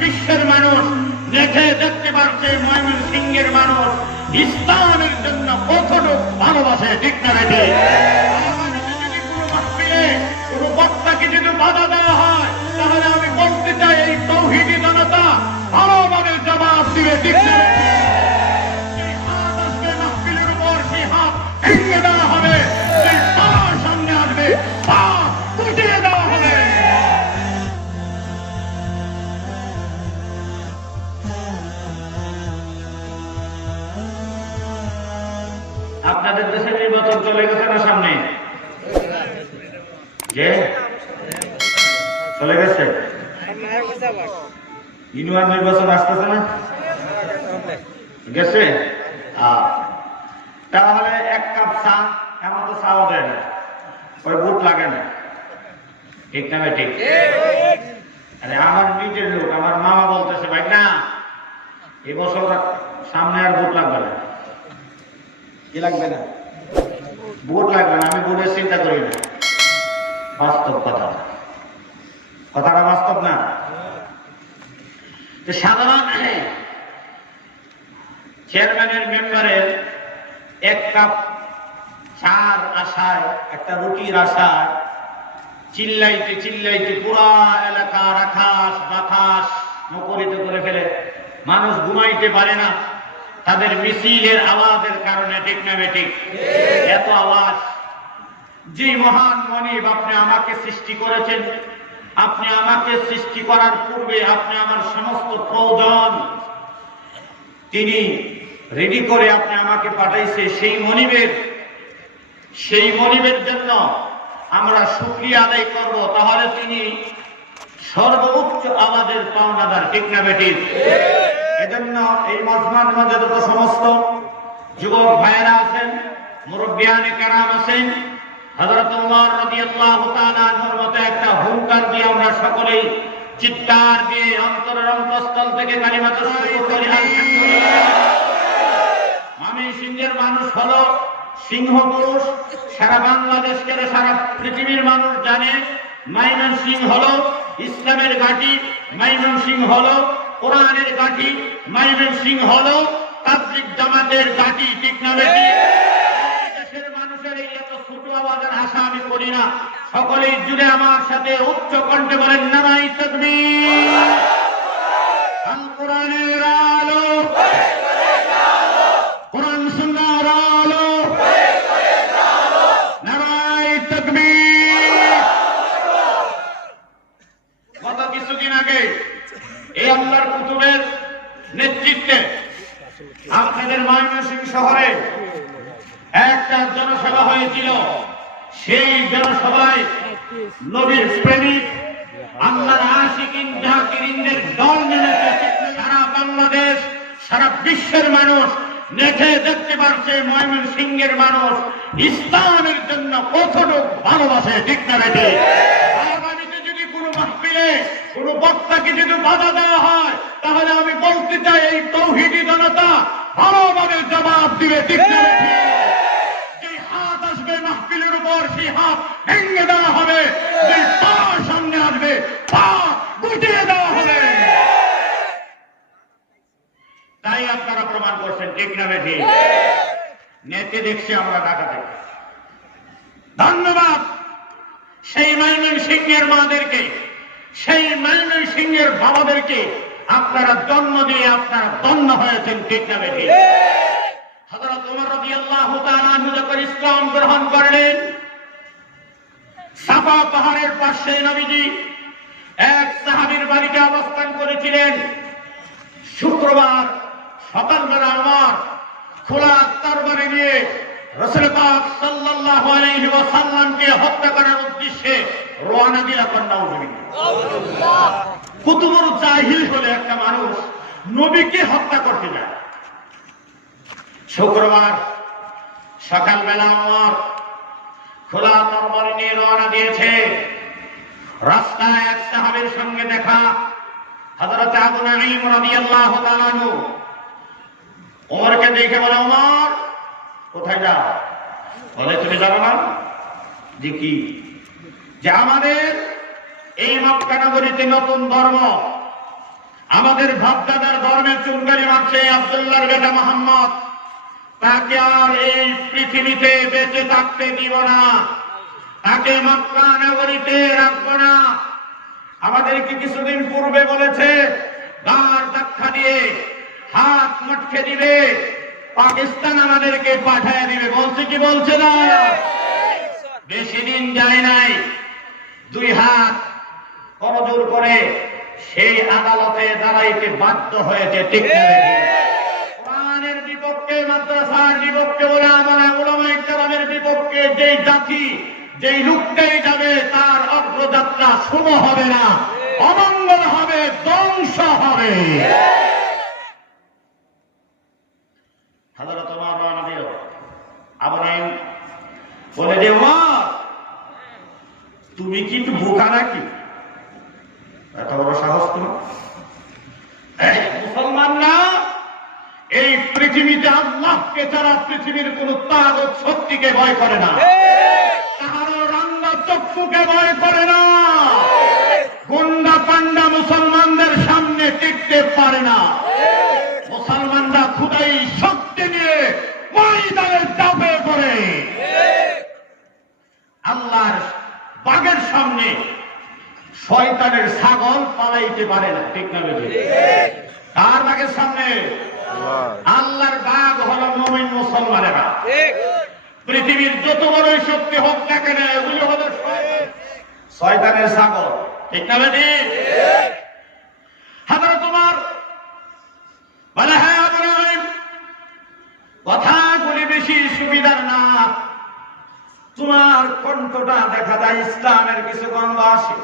বিশ্বের মানুষ দেখে দেখতে পারছে ময়মনসিংহের মানুষ ইসলামের জন্য কতটুকু ভালোবাসে, ঠিক না বেঠে? যদি কোনো মাহফিলে কোনো বক্তাকে যদি বাধা দেওয়া হয়, তাহলে আমি বলতে চাই এই তৌহিদি জনতা ভালোভাবে জবাব দিবে, ঠিক না বেঠে? সেই হাত আসবে মাহফিলের উপর, সেই হাত ভেঙে দেওয়া হবে, সেই পা সামনে আসবে, পা কুটিয়ে দেওয়া হবে। আপনাদের দেশে নির্বাচন চলে গেছে না সামনে? যে চলে গেছে, ইউনিয়ন নির্বাচন আসতেছে না, গেছে। তাহলে এক কাপ চা, এমন তো চাও দেয় না, ওই ভোট লাগে না, ঠিক না ভাই? ঠিক। আরে আমার নিজের লোক, আমার মামা বলতেছে ভাই না এবছর সামনে আর ভোট লাগবে না। কি লাগবে না? ভোট লাগবে না। আমি ভোটের চিন্তা করি না। বাস্তব কথা, কথাটা বাস্তব না? সাধারণ চেয়ারম্যানের মেম্বারের এক কাপ চার আশায়, একটা রুটির আশায় চিল্লাইতে চিল্লাইতে পুরা এলাকার আকাশ বাতাস মুখরিত করে ফেলে। মানুষ ঘুমাইতে পারে না তাদের মিছিলের আওয়াজের কারণে, ঠিক না বেঠিক? এত আওয়াজ। যে মহান মনিব আপনি আমাকে সৃষ্টি করেছেন, আপনি আমাকে সৃষ্টি করার পূর্বে আপনি আমার সমস্ত প্রয়োজন তিনি রেডি করে আপনি আমাকে পাঠাইছে, সেই মনিবের জন্য আমরা শুকরিয়া আদায় করব। তাহলে তিনি সর্বোচ্চ আওয়াজের পাওনাদার, ঠিক না বেঠিক? এজন্য এই মজমার মধ্যে যত সমস্ত যুবক ভাইয়েরা আছেন, মুরব্বিয়ানে কেরাম আছেন, হযরত ওমর রাদিয়াল্লাহু তাআলা আনহুর মতো একটা হুঙ্কার দিয়ে আমরা সকলেই চিৎকার দিয়ে অন্তরের অন্তঃস্থল থেকে কালিমাতুল শুকর করি আলহামদুলিল্লাহ। ময়মনসিংহের মানুষ হলো সিংহ পুরুষ। সারা বাংলাদেশকে, সারা পৃথিবীর মানুষ জানে ময়মনসিংহ হলো ইসলামের ঘাঁটি, ময়মনসিংহ হলো কোরআনের ঘাঁটি, ময়মনসিংহ হলো তাবলীগ জামাতের ঘাঁটি, ঠিক না বেটি? দেশের মানুষের এই এত ছোট আওয়াজের আশা আমি করি না। সকলেই জুড়ে আমার সাথে উচ্চ কণ্ঠে বলেন নারায়ে তাকবীর। আল কোরআনের আলো, কোরআন সুন্নাহর আলো, নারায়ে তাকবীর। গত কিছুদিন আগে এই আল্লাহর কুতুবের নেতৃত্বে আপনাদের ময়মনসিংহ শহরে একটা জনসভা হয়েছিল। সেই জনসভায় নবীর প্রেমিক, আল্লাহর আশিকিন জাকিরিনদের দল নেমেছে। সারা বাংলাদেশ, সারা বিশ্বের মানুষ দেখে দেখতে পারছে ময়মনসিংহের মানুষ ইসলামের জন্য কতটুকু ভালোবাসে, ঠিক না বেঠে? আগামীতে যদি কোনো মাহফিলে কোনো বক্তাকে যদি বাধা দেওয়া হয়, তাহলে আমি বলতে চাই এই তৌহিদি জনতা ভালোভাবে জবাব দিবে, ঠিক না বেঠে? যে হাত আসবে মাহফিলের উপর, সেই হাত ভেঙে দেওয়া হবে, যে পা সামনে আসবে, পা গুটিয়ে দেওয়া হবে। তাই আপনারা প্রমাণ করছেন, ঠিক না বেঠি? নেতে দেখছি আমরা ঢাকাতে। ধন্যবাদ সেই ময়মনসিংহের মাদেরকে, সেই ময়মনসিংহের বাবাদেরকে। আপনারা জন্ম দিয়ে আপনারা ধন্য হয়েছেন, ঠিক না বেঠি? হযরত ওমর রাদিয়াল্লাহু তাআলা আনহু যখন ইসলাম গ্রহণ করলেন, সাফা পাহাড়ের পাশে নবীজি এক সাহাবীর বাড়িতে অবস্থান করেছিলেন। শুক্রবার সকালবেলা ওমর খোলা তরবারি নিয়ে রাসূল পাক সাল্লাল্লাহু আলাইহি ওয়াসাল্লামকে হত্যা করার উদ্দেশ্যে রওনা দিলেন। আল্লাহ, কত বড় জাহিল হলে একটা মানুষ নবীকে হত্যা করতে যায়। শুক্রবার সকালবেলা ওমর খোলা তরবারি নিয়ে রওনা দিয়েছে। রাস্তায় এক সাহাবীর সঙ্গে দেখা, হযরত আবু নাঈম রাদিয়াল্লাহু তাআলা আনহু। ওমরকে দেখে বলে, ওমর কোথায় যাও? বলে, তুমি জানো না যে কি, যে আমাদের এই মক্কা নগরীতে নতুন ধর্ম আমাদের বাপ-দাদার ধর্মে চুনকারি মারছে আব্দুল্লাহর বেটা মোহাম্মদ, তাকে আর এই পৃথিবীতে বেঁচে থাকতে দিব না, তাকে মক্কা নগরীতে রাখবো না। আমাদেরকে কিছুদিন পূর্বে বলেছে গার ধাক্কা দিয়ে হাত মটকে দিবে, পাকিস্তান আমাদেরকে পাঠায় দিবে। বলছে কি বলছে না? বেশি দিন যায় নাই, 2 হাত করজোর করে সেই আদালতে দাঁড়াইতে বাধ্য হয়েছে। ঠিক না? কোরআনের বিপক্ষে, মাদ্রাসার বিপক্ষে, উলামায়ে কেরামের বিপক্ষে যেই জাতি, যেই লোকটাই যাবে তার অগ্রযাত্রা শুভ হবে না, অমঙ্গল হবে, ধ্বংস হবে। হযরত ওমর বলে যে ওমর, তুমি কি একটু বোকা নাকি? এত বড় সাহস তোমার? মুসলমানরা এই পৃথিবীতে আল্লাহকে ছাড়া পৃথিবীর কোন তাগুত শক্তিকে ভয় করে না, কারো রাঙ্গা চক্ষুকে ভয় করে না, গুন্ডা পান্ডা মুসলমানদের সামনে টিকতে পারে না। মুসলমানরা খুদাই শক্তি নিয়ে ময়দানে ঝাঁপে পড়ে আল্লাহর বাগের সামনে শয়তানের ছাগল পালাইতে পারে না। ঠিক না? কার বাগের সামনে? আল্লাহর বাগ হল মুমিন মুসলমানেরা। পৃথিবীর যত বড় শক্তি হোক না কেন, এগুলো হলো শয়তানের ছাগল। ঠিক না? হযরত ওমর বলে, হ্যাঁ কথাগুলি বেশি সুবিধার না, তোমার কণ্ঠটা দেখা যায় ইসলামের কিছু গন্ধ আসে।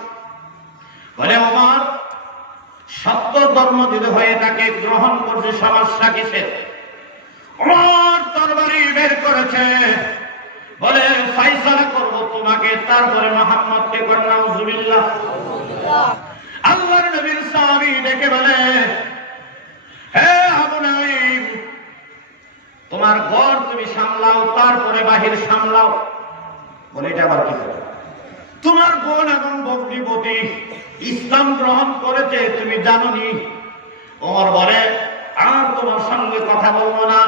বলে ওমর, সত্য ধর্ম যদি হয়ে থাকে গ্রহণ করতে সমস্যা কিসের? ওমর তরবারি বের করেছে, বলে ফায়সালা করব তোমাকে, তারপরে মুহাম্মদকে কন্যা নাউজুবিল্লাহ। আল্লাহর নবীর সাহাবী ডেকে বলে, হে আবু নাঈম, তোমার ঘর তুমি সামলাও, তারপরে বাহির সামলাও। বলে এটা আবার কি করে? তোমার বোন এবং ভগ্নিপতি ইসলাম গ্রহণ করেছে, তুমি জানোনি? ওমর বলে, আর তোমার সঙ্গে কথা বলবো না।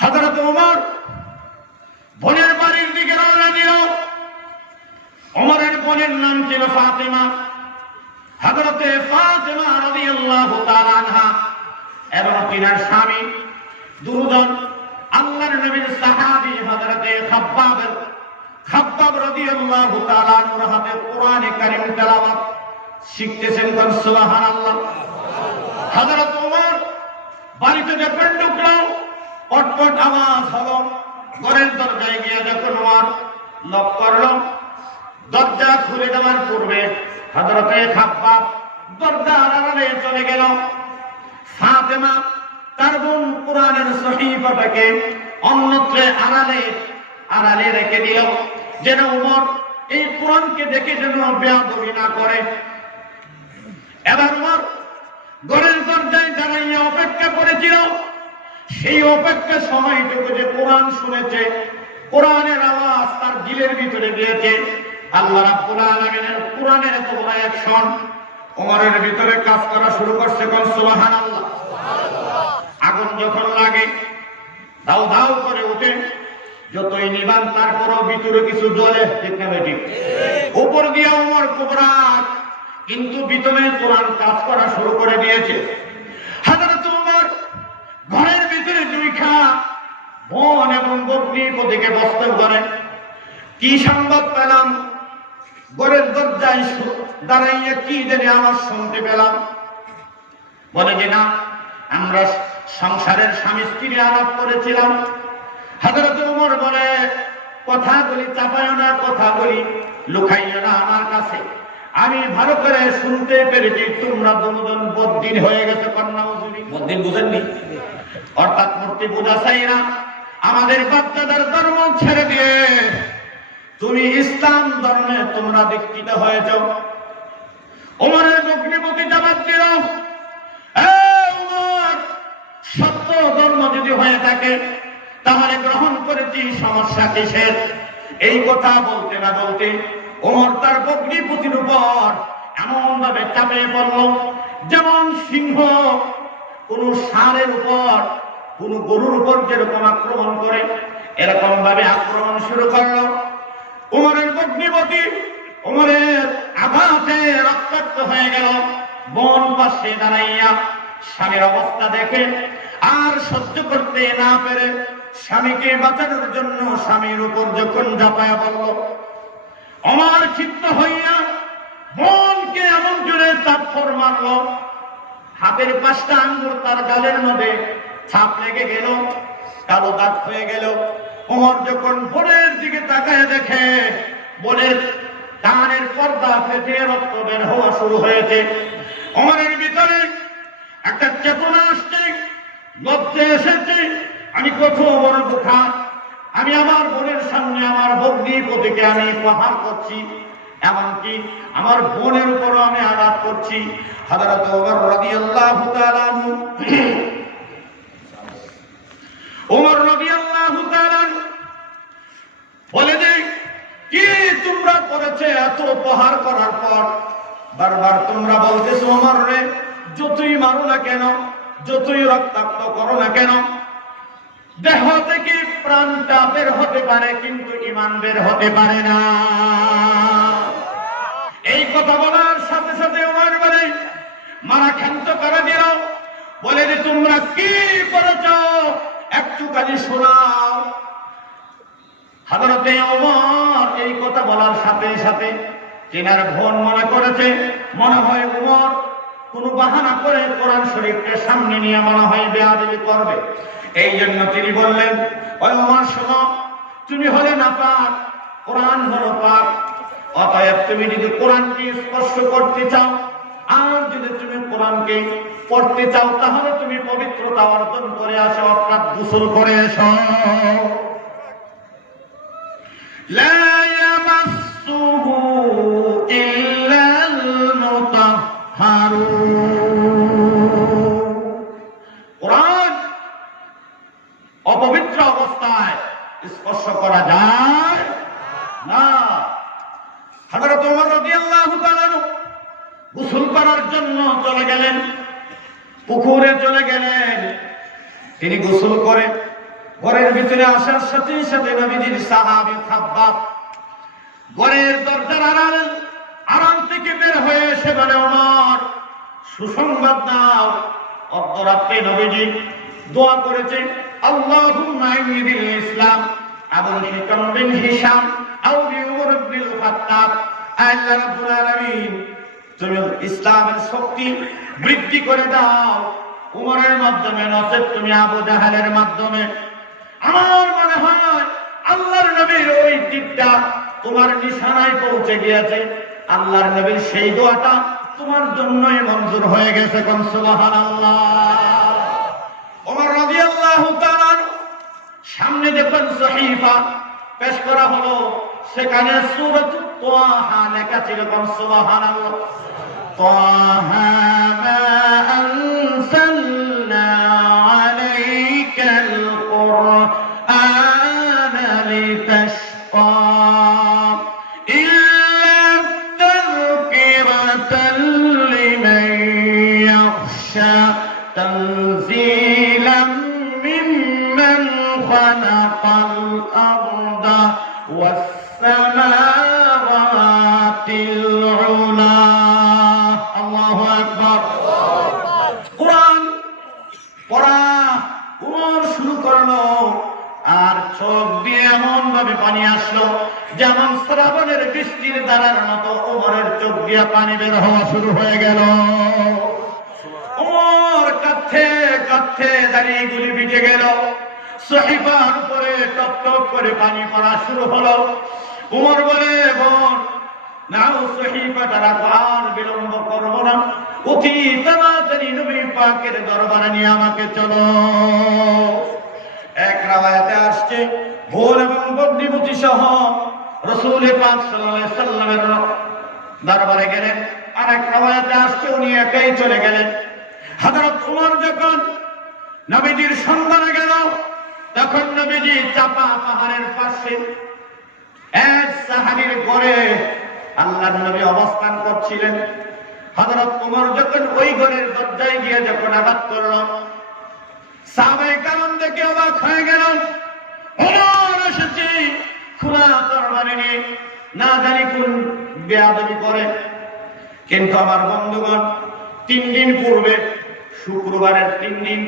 হযরত ওমর বোনের বাড়ির দিকে রওনা দিল। ওমরের বোনের নাম ছিল ফাতেমা। হযরতে ফাতেমা রাদিয়াল্লাহু তাআলা আনহা এবং তিনার স্বামী দুজন আল্লাহর নবীর সাহাবী হযরতে খাব্বাব রাদিয়াল্লাহু তাআলা আনহুর হাতে কোরআনে কারীম তেলাওয়াত শিখতেছেন। সুবহানাল্লাহ। হযরত ওমর বাড়িতে যখন ঢুকলো, পটপট আওয়াজ হলো। ঘরের দরজায় গিয়ে যখন ওমর নক করলো, দরজা খুলে দেওয়ার পূর্বে হযরতে খাব্বাব দরজা আড়ালে চলে গেল। ফাতেমা তার বোন কোরআনের সহিফাটাকে অন্যত্র আড়ালে রেখে দিল, যেন ওমর এই কোরআনকে দেখে যেন বেয়াদবি না করে। এবার ওমর ঘরের দরজায় দাঁড়াইয়া অপেক্ষা করেছিল। সেই অপেক্ষা সময়টুকু যে কোরআন শুনেছে, কোরআনের আওয়াজ তার দিলের ভিতরে গিয়েছে। আল্লাহ রাব্বুল আলামিনের কোরআনের এত বড় অ্যাকশন ওমরের ভিতরে কাজ করা শুরু করছে। সুবহানাল্লাহ। আগুন যখন লাগে দাউ দাউ করে উঠে, যতই নিবান তারপরও ভিতরে কিছু জ্বলে। ঠিক না? ঠিক। উপর দিয়ে ওমর কুবরা, কিন্তু ভিতরে কোরআন কাজ করা শুরু করে দিয়েছে। হযরত ওমর ঘরের ভিতরে দুইখা বোন এবং ভগ্নিপতিকে বসতে করে, কি সংবাদ পেলাম? ঘরের দরজায় দাঁড়াইয়া কি জানি আওয়াজ শুনতে পেলাম। বলে যে না, আমরা সংসারের স্বামী স্ত্রী আলাপ করেছিলাম। হযরত ওমর বলে, কথাগুলি চাপাইও না, কথাগুলি লুকাইও না আমার কাছে। আমি ভালো করে শুনতে পেরেছি তোমরা দুজন বদ্দিন হয়ে গেছে। কন্যা বদ্দিন বুঝেননি? অর্থাৎ মূর্তি পূজা চাই না, আমাদের বাপ-দাদার ধর্ম ছেড়ে দিয়ে তুমি ইসলাম ধর্মে তোমরা দীক্ষিত হয়েছ। ওমরের ভগ্নিপতি জবাব দিল, ওমর, সত্য ধর্ম যদি হয়ে থাকে তাহলে গ্রহণ করেছি, সমস্যা কিসের? এই কথা বলতে না বলতে ওমর তার ভগ্নিপতির উপর এমন ভাবে চাপিয়ে পড়ল, যেমন সিংহ কোন ষাঁড়ের উপর, কোন গরুর উপর যেরকম আক্রমণ করে এরকম ভাবে আক্রমণ শুরু করলো। উমরের অগ্নিবতী উমরের আঘাতে রক্তাক্ত হয়ে গেল। বোন পাশে দাঁড়াইয়া স্বামীর অবস্থা দেখে আর সহ্য করতে না পেরে স্বামীকে বাঁচানোর জন্য স্বামীর উপর যখন ঝাঁপায়া পড়ল, ওমর ক্ষিপ্ত হইয়া বোনকে এমন জোরে থাপ্পড় মারল, হাতের 5টা আঙ্গুল তার গালের মধ্যে ছাপ লেগে গেল, কালো দাগ হয়ে গেল। ওমর যখন বোনের দিকে তাকায় দেখে বোনের কানের পর্দা ফেটে রক্ত বের হওয়া শুরু হয়েছে। ওমরের ভিতরে একটা চেতনা আসছে, লজ্জা এসেছে, আমি কত বড় বোকা, আমি আমার বোনের সামনে আমার ভগ্নিপতিকে আমি প্রহার করছি, এমনকি আমার বোনের উপরও আমি আঘাত করছি। হযরত ওমর রাদিয়াল্লাহু তাআলা আনহু ওমর রাদিয়াল্লাহু তাআলা বলে যে কি তোমরা করেছে এত প্রহার করার পর বারবার তোমরা বলতেছো ওমর রে, যতই মারো না কেন, যতই রক্তাক্ত করো না কেন, দেহ থেকে প্রাণটা বের হতে পারে কিন্তু ঈমান বের হতে পারে না। এই কথা বলার সাথে সাথে ওমর বলে মারা ক্ষান্ত করে দিল, বলে যে তোমরা কি করেছ একটুখানি শোনাও। হযরতে ওমর এই কথা বলার সাথে সাথে তিনার বোন মনে করেছে মনে হয় ওমর কোন বাহানা করে কোরআন শরীফকে সামনে নিয়ে মনে হয় বেয়াদবি করবে। এই জন্য তিনি বললেন, ওই ওমর শোনো, তুমি হলে নাপাক, কোরআন হলো পাক, অতএব তুমি যদি কোরআনকে স্পর্শ করতে চাও আর যদি তুমি কোরআনকে পড়তে চাও তাহলে তুমি পবিত্রতা অর্জন করে আসো, অর্থাৎ গোসল করে এসো। লা ইয়ামাসসুহু ইল্লাল মুতাহহারুন। কোরআন অপবিত্র অবস্থায় স্পর্শ করা যায় না। হযরত ওমর রাদিয়াল্লাহু তাআলা গোসল করার জন্য চলে গেলেন, পুকুরে চলে গেলেন। তিনি গোসল করে ঘরের ভিতরে আসার সাথে সাথে নবীজির সাহাবী খাব্বাব ঘরের দরজার আড়াল থেকে বের হয়ে এসে বলে, ওমর সুসংবাদ দাও, অর্ধরাত্রে নবীজি দোয়া করেছে, আল্লাহুম্মা ইনিল ইসলাম আবুল হিকাম বিন হিশাম আও বিউর বিল খাত্তাব। আল্লাহ রাব্বুল আলামিন তুমি ইসলামের শক্তি বৃদ্ধি করে দাও উমরের মাধ্যমে, নচেত তুমি আবু জাহেলের মাধ্যমে। আমার মনে হয় আল্লাহর নবীর ওই দিকটা তোমার নিশানায় পৌঁছে গিয়েছে, আল্লাহর নবীর সেই দোয়াটা তোমার জন্যই মঞ্জুর হয়ে গেছে। কোন সুবহানাল্লাহ। ওমর রাদিয়াল্লাহু তাআলা সামনে যখন সহিফা পেশ করা হলো সেখানে সূরাতুত তাহা লেখা ছিল। কোন সুবহানাল্লাহ। তাহা মা আনসালনা আলাইকাল কুরআনা লিতাশকা ইল্লা তাযকিরাতাল লিমান ইয়াখশা তানজিলাম মিম্মান খালাকাল আরদা ওয়াস সামাওয়াতিল উলা। আল্লাহু আকবার। কোরআন পড়া ওমর শুরু করলো আর চোখ দিয়ে এমন ভাবে পানি আসলো যেমন শ্রাবণের বৃষ্টির ধারার মতো ওমরের চোখ দিয়ে পানি বের হওয়া শুরু হয়ে গেল। ওমর কাঁদতে কাঁদতে দাঁড়িয়ে গুলি ভিজে গেল, সহিফার উপরে টপ টপ করে পানি পড়া শুরু হলো। ওমর বলে, বোন নাও সহিফাটা রাখো, আর বিলম্ব করবো না, অতি তাড়াতাড়ি নবী পাকের দরবারে নিয়ে আমাকে চলো। এক রাওয়ায়াতে আসছে বোন এবং বন্দিবতী সহ রাসূল পাক সাল্লাল্লাহু আলাইহি সাল্লামের দরবারে গেলেন। আর এক রাওয়ায়াতে আসছে উনি একাই চলে গেলেন। হযরত ওমর যখন নবীজির সন্ধানে গেল তখন নবীজি চাপা পাহাড়ের পাশে এক সাহাবীর ঘরে আল্লাহর নবী অবস্থান করছিলেন। হযরত ওমর যখন ওই ঘরের দরজায় গিয়ে যখন আঘাত করল, সাহাবায়ে কেরাম দেখে অবাক হয়ে গেল। ওমর এসেছে খোলা তরবারি নিয়ে, না জানি কোন বেয়াদবি করে। কিন্তু আমার বন্ধুগণ, 3 দিন পূর্বে শুক্রবারের 3 দিন,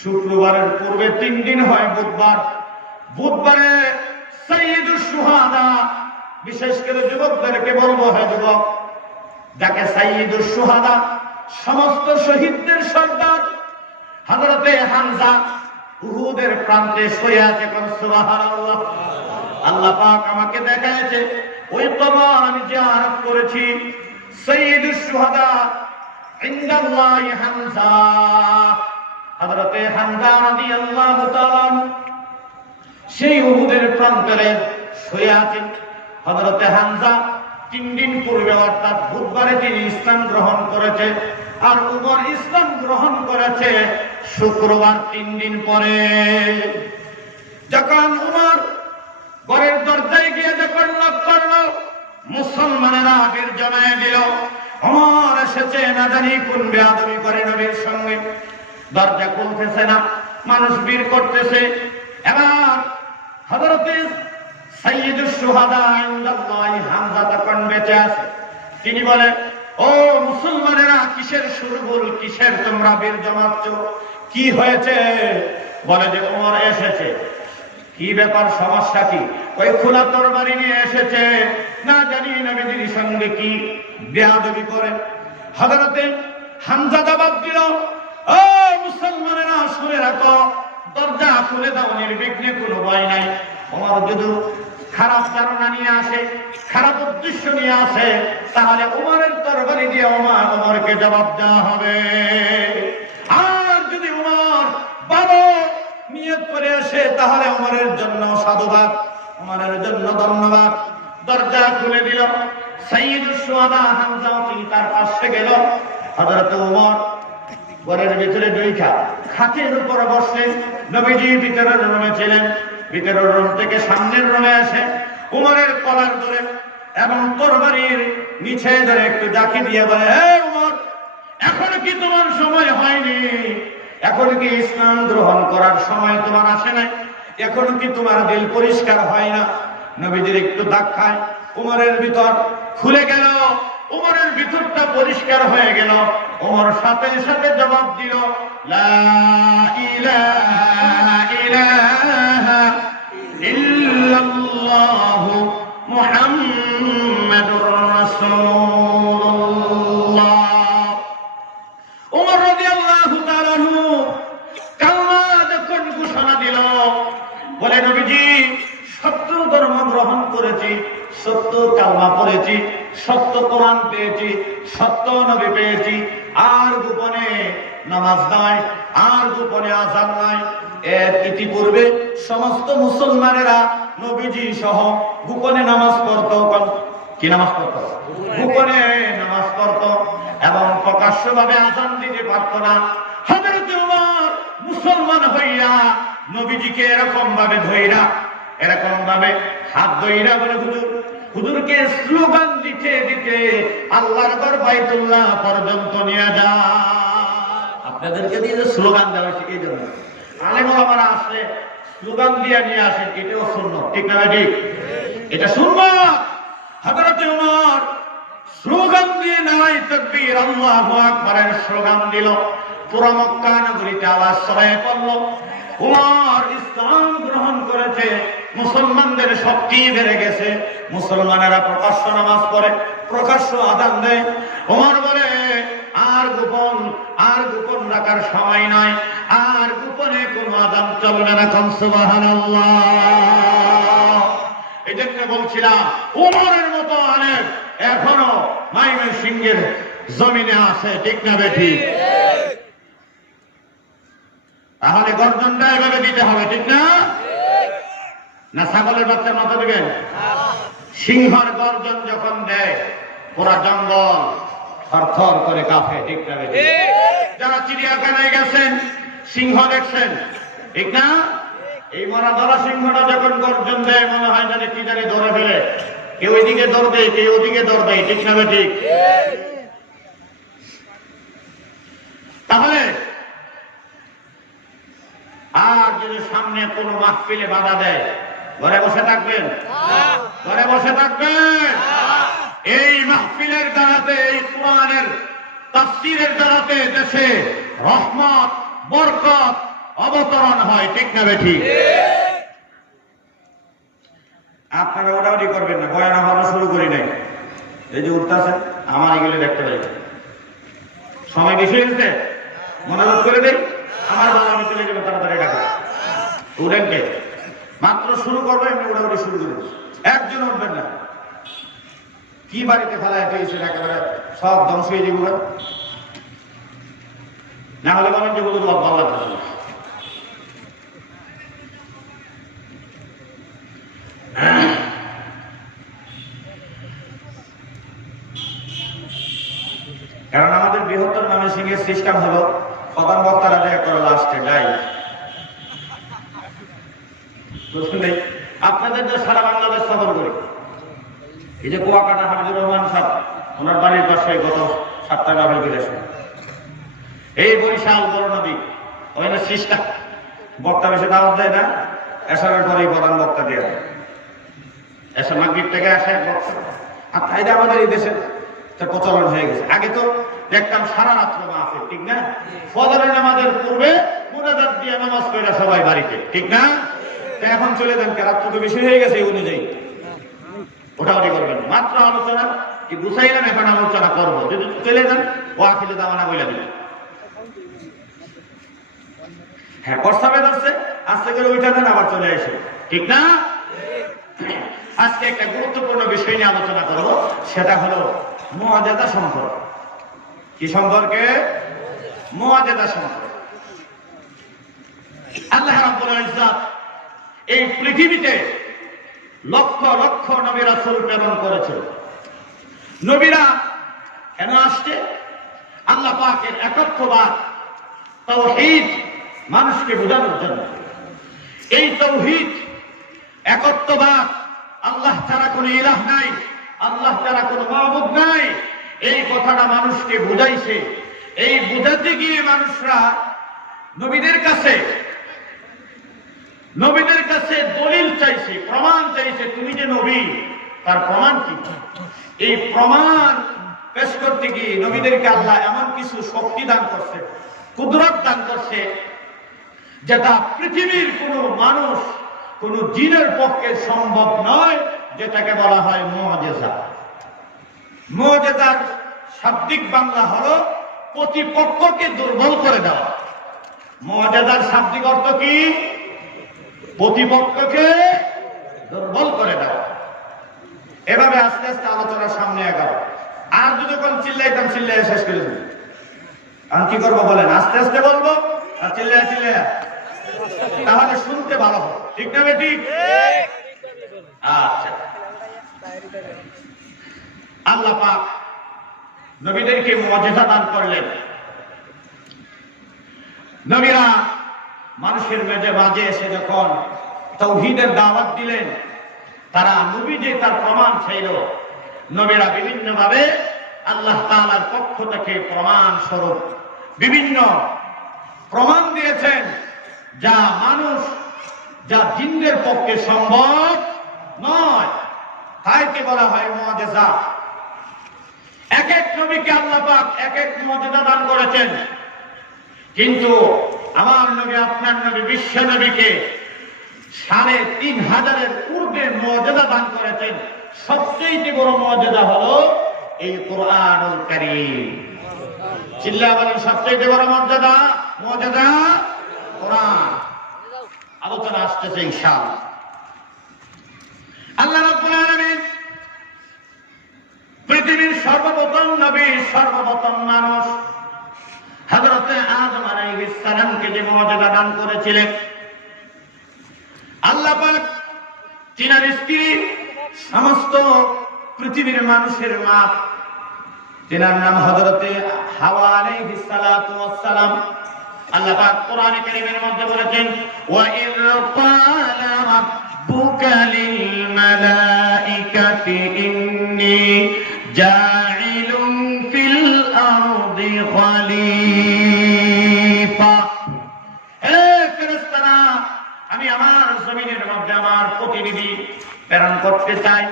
শুক্রবারের পূর্বে 3 দিন হয় বুধবার। বুধবারে সাইয়্যিদুশ শুহাদা, বিশেষ করে যুবকদেরকে বলবো, হে যুবক, যাকে সাইয়্যিদুশ শুহাদা, সমস্ত শহীদদের সর্দার হযরতে হামজা উহুদের প্রান্তে শুয়ে আছে। কোন সুবহানাল্লাহ। আল্লাহ পাক আমাকে দেখাইছে ওই কবর আমি জিয়ারত করেছি। সাইয়্যিদুশ শুহাদা ইনদাল্লাহি হামজা, হযরতে হামজা রাদিয়াল্লাহু তাআলা সেই উহুদের প্রান্তরে শুয়ে আছেন। হযরতে হামজা 3 দিন পূর্বে অর্থাৎ বুধবারে তিনি ইসলাম গ্রহণ করেছে, আর উমর ইসলাম গ্রহণ করেছে শুক্রবার 3 দিন পরে। যখন উমর ঘরের দরজায় গিয়ে যখন নক করল, মুসলমানেরা বীর জমায়ে দিল। ওমর এসেছে, না জানি কোন বেয়াদবি করে নবীর সঙ্গে। দরজা খুলতেছে না, মানুষ বীর করতেছে। এবার হযরতে সাইয়্যিদুশ শুহাদা ইনদাল্লাহি হামজা তখন বেঁচে আছে। তিনি বলে, ও মুসলমানেরা, কিসের শুরুগুল, কিসের তোমরা বীর জমাচ্ছ, কি হয়েছে? বলে যে ওমর এসেছে। কি ব্যাপার, সমস্যা কি? ওই খোলা তরবারি নিয়ে এসেছে, না জানি নবীজির সঙ্গে কি বেয়াদবি করে। হযরতে হামজা জবাব দিল, ও মুসলমানেরা শুনে রাখো, দরজা খুলে দাও, নির্বিঘ্নে, কোনো ভয় নাই। ওমর যদি খারাপ ধারণা নিয়ে আসে, খারাপ উদ্দেশ্য নিয়ে আসে, তাহলে ওমরের তরবারি দিয়ে ওমরকে জবাব দেওয়া হবে। আর যদি ওমর ভালো নিয়ত করে আসে, তাহলে ওমরের জন্য সাধুবাদ, ওমরের জন্য ধন্যবাদ। দরজা খুলে দিল। সাইয়্যিদুশ শুহাদা হামজা তিনি তার পাশে গেল। হযরত ওমর ঘরের ভিতরে দুইটা খাটের উপর বসলেন। নবীজি ভিতরের রুমে ছিলেন। ভিতরের রুম থেকে সামনের রুমে আসে উমরের কলার ধরে এবং তরবারির নিচে ধরে একটু জাকি দিয়ে বলে, হে উমর, এখন কি তোমার সময় হয়নি? এখন কি ইসলাম গ্রহণ করার সময় তোমার আসে নাই? এখন কি তোমার দিল পরিষ্কার হয় না? নবীজির একটু ধাক্কায় উমরের ভিতর খুলে গেল, উমরের ভিতরটা পরিষ্কার হয়ে গেল। উমর সাথে সাথে জবাব দিল, লা ইলাহা ইল্লাল্লাহু মুহাম্মাদুর রাসূলুল্লাহ। উমর রাদিয়াল্লাহু তাআলা আনহু কালমা যখন ঘোষণা দিল, বলে, নবীজি, সত্য ধর্ম গ্রহণ করেছি, সত্য কালমা পড়েছি, সত্য কোরআন পেয়েছি, সত্য নবী পেয়েছি, আর গোপনে নামাজ নাই, আর গোপনে আযান নাই। এর ইতিপূর্বে সমস্ত মুসলমানেরা নবীজি সহ গোপনে নামাজ পড়তো। কি নামাজ পড়তো? গোপনে নামাজ পড়তো এবং প্রকাশ্যভাবে আযান দিতে পারতো না। হযরত ওমর মুসলমান হইয়া নবীজিকে এরকম ভাবে ধইরা, এরকম ভাবে হাত ধইরা বলে, হুজুর, হুজুরকে স্লোগান দিতে দিতে আল্লাহর ঘর বাইতুল্লাহ পর্যন্ত নিয়ে যা। আপনাদেরকে দিয়ে স্লোগান দেওয়া শিখে জন্য আলেম ওলামারা আসলে স্লোগান দিয়ে নিয়ে আসেন, এটাও সুন্নাত, ঠিক না? ঠিক, এটা সুন্নাত। হযরত ওমর স্লোগান দিয়ে নারায়ে তাকবীর, আল্লাহু আকবারের স্লোগান দিল। পুরো মক্কা নগরীতে আওয়াজ ছড়িয়ে পড়ল, ওমর ইসলাম গ্রহণ করেছে, মুসলমানদের শক্তি বেড়ে গেছে, মুসলমানেরা প্রকাশ্য নামাজ পড়ে, প্রকাশ্য আযান দেয়। ওমর বলে, আর গোপন রাখার সময় নাই, আর গোপনে কোনো আযান চলবে না। সুবহানাল্লাহ। এই জন্য বলছিলাম, ওমরের মতো আলেম এখনো ময়মনসিংহের জমিনে আছে, ঠিক না বেঠিক? তাহলে গর্জনটা এভাবে দিতে হবে, ঠিক না? না ছাগলের বাচ্চার মতো দিবেন? সিংহর গর্জন যখন দেয়, পুরা জঙ্গল থরথর করে কাঁপে, ঠিক না? যারা চিড়িয়াখানায় গেছেন, সিংহ দেখছেন, ঠিক না? এই মরা ধরা সিংহটা যখন গর্জন দেয়, মনে হয় জানে কি জানি ধরে ফেলে। কেউ এদিকে দৌড় দেয়, কেউ ওদিকে দৌড় দেয়, ঠিক না? ঠিক। তাহলে আর যদি সামনে কোন মাহফিলে বাধা দেয়, ঘরে বসে থাকবেন? ঘরে বসে থাকবেন? এই মাহফিলের দ্বারাতে, এই কোরআনের তাফসীরের দ্বারাতে দেশে রহমত বরকত অবতরণ হয়, ঠিক না বেঠিক? আপনারা ওটাওটি করবেন না, বয়ান আমরা শুরু করি নাই। এই যে উঠতেছে আমার এগুলো দেখতে পাই, সময় বেশি হয়েছে, মনোযোগ করে দেই। আমার বাবা আমি চলে যাবো, তাড়াতাড়ি ডাকা উঠেন কে, মাত্র শুরু করবো, এমনি ওটাওটি শুরু করে একজন উঠবেন না। কি বাড়িতে ফেলায় পেয়েছেন, একেবারে সব ধ্বংস হয়ে যাবো না হলে বলেন যে বলুন ভালো লাগবে। কারণ আমাদের বৃহত্তর ময়মনসিংহের সিস্টেম হলো প্রধান বক্তারা দেয়া করে লাস্টে গাই। বুঝলেন? আপনাদের যে সারা বাংলাদেশ সফর করি, এই যে কুয়াকাটা হামিদুর রহমান সাহেব, ওনার বাড়ির পাশে গত 7 টাকা বিদেশে, এই বরিশাল বড় নদী, ওখানে সিস্টেম বক্তা বেশি দাওয়াত দেয় না, এসবের পরেই প্রধান বক্তা দিয়ে দেয়। এসব মাগরিব থেকে আসে বক্তা। আর তাই আমাদের এই দেশের প্রচলন হয়ে গেছে। আগে তো দেখতাম সারা রাত্র মাহফিল, ঠিক না? ফজরের নামাজের পূর্বে মুনাজাত দিয়ে নামাজ পড়ে সবাই বাড়িতে, ঠিক না? এখন চলে যান, রাত্র তো বেশি হয়ে গেছে, এই অনুযায়ী ওটাওটি করবেন। মাত্র আলোচনা কি গুছাইলেন, এখন আলোচনা করবো। যদি চলে যান ও আখিলে দামানা বইলা দিলেন। হ্যাঁ, প্রস্তাবে ধরছে, আস্তে করে ওইটা দেন, আবার চলে আসে, ঠিক না? আজকে একটা গুরুত্বপূর্ণ বিষয় নিয়ে আলোচনা করব, সেটা হলো মুআজিজা সম্পর্ক। কি সম্পর্কে? মুআজিজা সম্পর্কে। আল্লাহ রাব্বুল ইজ্জত এই পৃথিবীতে লক্ষ লক্ষ নবী রাসূল প্রেরণ করেছে। নবীরা কেন আসছে? আল্লাহ পাকের একত্ববাদ, তাওহীদ মানুষকে বোঝানোর জন্য। এই তাওহীদ, একত্ববাদ, আল্লাহ ছাড়া কোনো ইলাহ নাই, আল্লাহ ছাড়া কোনো মাবুদ নাই, এই কথাটা মানুষকে বুঝাইছে। এই বুঝাতে গিয়ে মানুষরা নবীদের কাছে দলিল চাইছে, প্রমাণ চাইছে। তুমি যে নবী, তার প্রমাণ কি? এই প্রমাণ পেশ করতে গিয়ে নবীদেরকে আল্লাহ এমন কিছু শক্তি দান করছে, কুদরত দান করছে, যেটা পৃথিবীর কোনো মানুষ, কোন জিনের পক্ষে সম্ভব নয়, যেটাকে বলা হয় মুআজিজা। মুআজিজার শাব্দিক বাংলা হলো প্রতিপক্ষকে দুর্বল করে দেওয়া। মুআজিজার শাব্দিক অর্থ কি? প্রতিপক্ষকে দুর্বল করে দেওয়া। এভাবে আস্তে আস্তে আলোচনার সামনে এগাবো। আর যদি কোন চিল্লাইতাম, চিল্লাই শেষ করে দেব। আমি কি করবো বলেন? আস্তে আস্তে বলবো আর চিল্লাই চিল্লাই, তাহলে শুনতে ভালো হবে, ঠিক না বেঠিক? আচ্ছা, আল্লাহ পাক নবীদেরকে মুআজিজা দান করলেন। নবীরা মানুষের মাঝে এসে যখন তাওহীদের দাওয়াত দিলেন, তারা নবী যে তার প্রমাণ চাইল। নবীরা বিভিন্ন ভাবে আল্লাহ তাআলার পক্ষ থেকে প্রমাণ স্বরূপ বিভিন্ন প্রমাণ দিয়েছেন, যা মানুষ, যা জিনদের পক্ষে সম্ভব নয়। তাইকে বলা হয় মুআজিজা। এক এক নবীকে আল্লাহ পাক এক এক মুআজিজা দান করেছেন, কিন্তু আমার নবী, আপনার নবী, বিশ্ব নবীকে ৩,৫০০-এর ঊর্ধ্বে মুআজিজা দান করেছেন। সবচেয়ে বড় মুআজিজা হলো এই কুরআনুল কারীম। চিল্লায়া বলেন, সবচেয়ে বড় মুআজিজা কোরআন। আলোচনা আসতেছে ইনশাআল্লাহ। আল্লাহ রাব্বুল আলামিন পৃথিবীর সর্বপ্রথম নবী, সর্বপ্রথম মানুষ হযরত আদম আলাইহিস সালামকে যে মুআজিজা দান করেছিলেন, আল্লাহ পাক তিনার স্ত্রী, সমস্ত পৃথিবীর মানুষের মা, তিনার নাম হযরত হাওয়া আলাইহিস সালাতু ওয়াস সালাম। আল্লাহ পাক কোরআনে কারীমের মধ্যে বলেছেন, ওয়া ইয ক্বালা রাব্বুকা লিল মালাইকাতি ইন্নী জাঈলুন ফিল আরদি খলিল। প্রেরণ করতে চায়।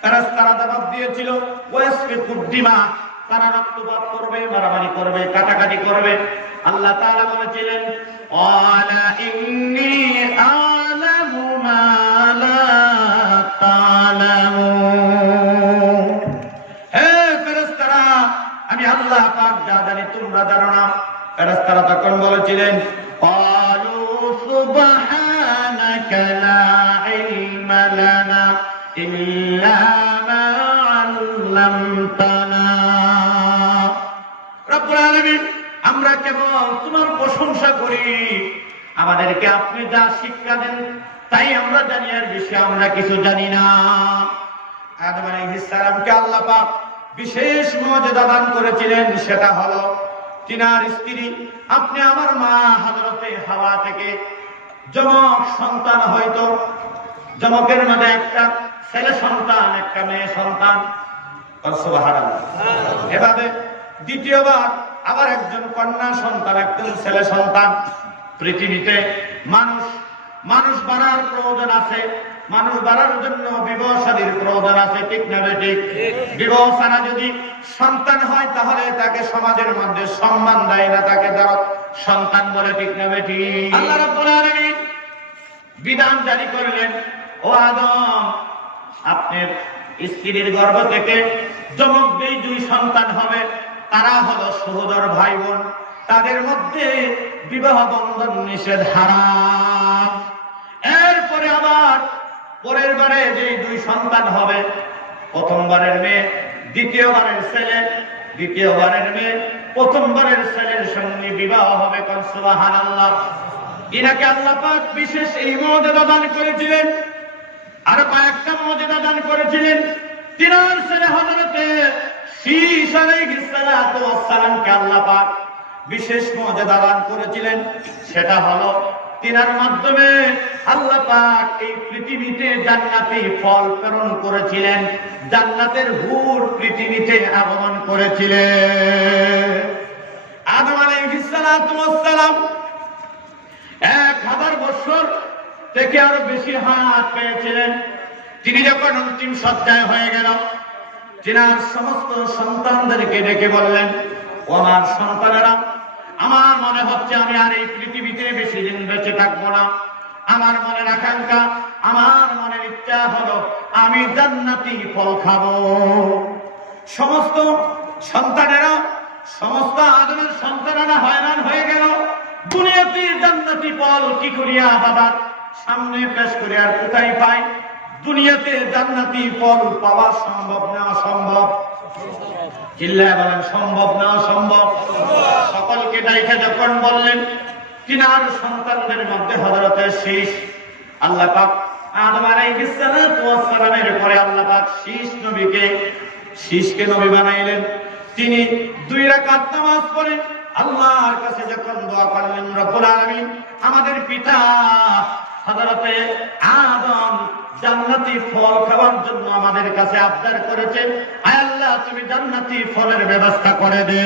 ফেরেশতারা জবাব দিয়েছিল ওয়াসফিকুদ দিমা, তারা রক্তপাত করবে, মারামারি করবে, কাটাকাটি করবে। আল্লাহ তাআলা বলেছিলেন আলা ইন্নী আ'লামু মা লা তা'লামুন, হে ফেরেশতারা আমি আল্লাহ পাক যা জানি তোমরা জানো না। ফেরেশতারা তখন বলেছিলেন ক্বালু সুবহানাকা লা ইলমা লানা ইল্লা মা 'আল্লামতানা। রব্বুল আলামিন আমরা কেবল তোমার প্রশংসা করি, আমাদেরকে আপনি যা শিক্ষা দেন তাই আমরা জানি, আর বেশি আমরা কিছু জানি না। আদম আলাইহিস সালামকে আল্লাহ পাক বিশেষ মর্যাদা দান করেছিলেন, সেটা হলো তিনার স্ত্রী আপনি আমার মা হযরতে হাওয়া থেকে যমক সন্তান হয়তো, যমকের মধ্যে একটা ছেলে সন্তান একটা মেয়ে সন্তান, সুবহানাল্লাহ। এভাবে দ্বিতীয়বার আবার একজন কন্যা সন্তান একজন ছেলে সন্তান। পৃথিবীতে মানুষ বাড়ার প্রয়োজন আছে, মানুষ বাড়ার জন্য বিবাহ শাদীর প্রয়োজন আছে, ঠিক না ঠিক? বিবাহ ছাড়া যদি সন্তান হয় তাহলে তাকে সমাজের মধ্যে সম্মান দেয় না, তাকে যারা সন্তান বলে, ঠিক না ঠিক? আল্লাহ রাব্বুল আলামিন বিধান জারি করলেন ও আদম আপনার স্ত্রীর গর্ভ থেকে যমক দুই সন্তান হবে, তারা হলো সহোদর ভাই বোন, তাদের মধ্যে বিবাহ বন্ধন নিষেধ, হারাম। এরপরে আবার পরের বারে যে দুই সন্তান হবে, প্রথমবারের মেয়ে দ্বিতীয়বারের ছেলে, দ্বিতীয়বারের মেয়ে প্রথমবারের ছেলের সঙ্গে বিবাহ হবে। সুবহানাল্লাহ। ইনাকে আল্লাহ পাক বিশেষ এই মর্যাদা দান করেছিলেন। আর কয়েকটা মর্যাদা দান করেছিলেন। তিনার ছেলে হযরতে শীশ আলাইহিস সালাতু ওয়াস সালামকে আল্লাহ পাক বিশেষ মর্যাদা দান করেছিলেন, সেটা হলো তিনার মাধ্যমে আল্লাহ পাক এই পৃথিবীতে জান্নাতি ফল প্রেরণ করেছিলেন, জান্নাতের হুর পৃথিবীতে আগমন করেছিলেন। আদম আলাইহিস সালাতু ওয়াস সালাম 1000 বছর থেকে আরো বেশি হায়াত পেয়েছিলেন। তিনি যখন অন্তিম সজ্জায় হয়ে গেল, তিনার সমস্ত সন্তানদেরকে ডেকে বললেন ও আমার সন্তানেরা, আমার মনে হচ্ছে আমি আর এই পৃথিবীতে বেশি দিন বেঁচে থাকবো না। আমার মনের আকাঙ্ক্ষা, আমার মনের ইচ্ছা হলো আমি জান্নাতি ফল খাবো। সমস্ত সন্তানেরা, সমস্ত আদমের সন্তানেরা হয়রান হয়ে গেল, দুনিয়াতে জান্নাতি ফল কি করিয়া বাবার সামনে পেশ করে আর কোথায় পাই? দুনিয়াতে জান্নাতি ফল পাওয়া সম্ভব না অসম্ভব? চিল্লায় বলেন সম্ভব না অসম্ভব? সকলকে ডাইকে যখন বললেন, তিনার সন্তানদের মধ্যে হযরতে শীশ, আল্লাহ পাক আদম আলাইহিস সালাতু ওয়াস সালামের পরে আল্লাহ পাক শীশকে নবী বানাইলেন। তিনি 2 রাকাত নামাজ পড়ে আল্লাহর কাছে যখন দোয়া করলেন, রব্বুল আলামিন আমাদের পিতা হযরতে আদম জান্নাতি ফল খাওয়ার জন্য আমাদের কাছে আবদার করেছেন, আয় আল্লাহ তুমি জান্নাতি ফলের ব্যবস্থা করে দে।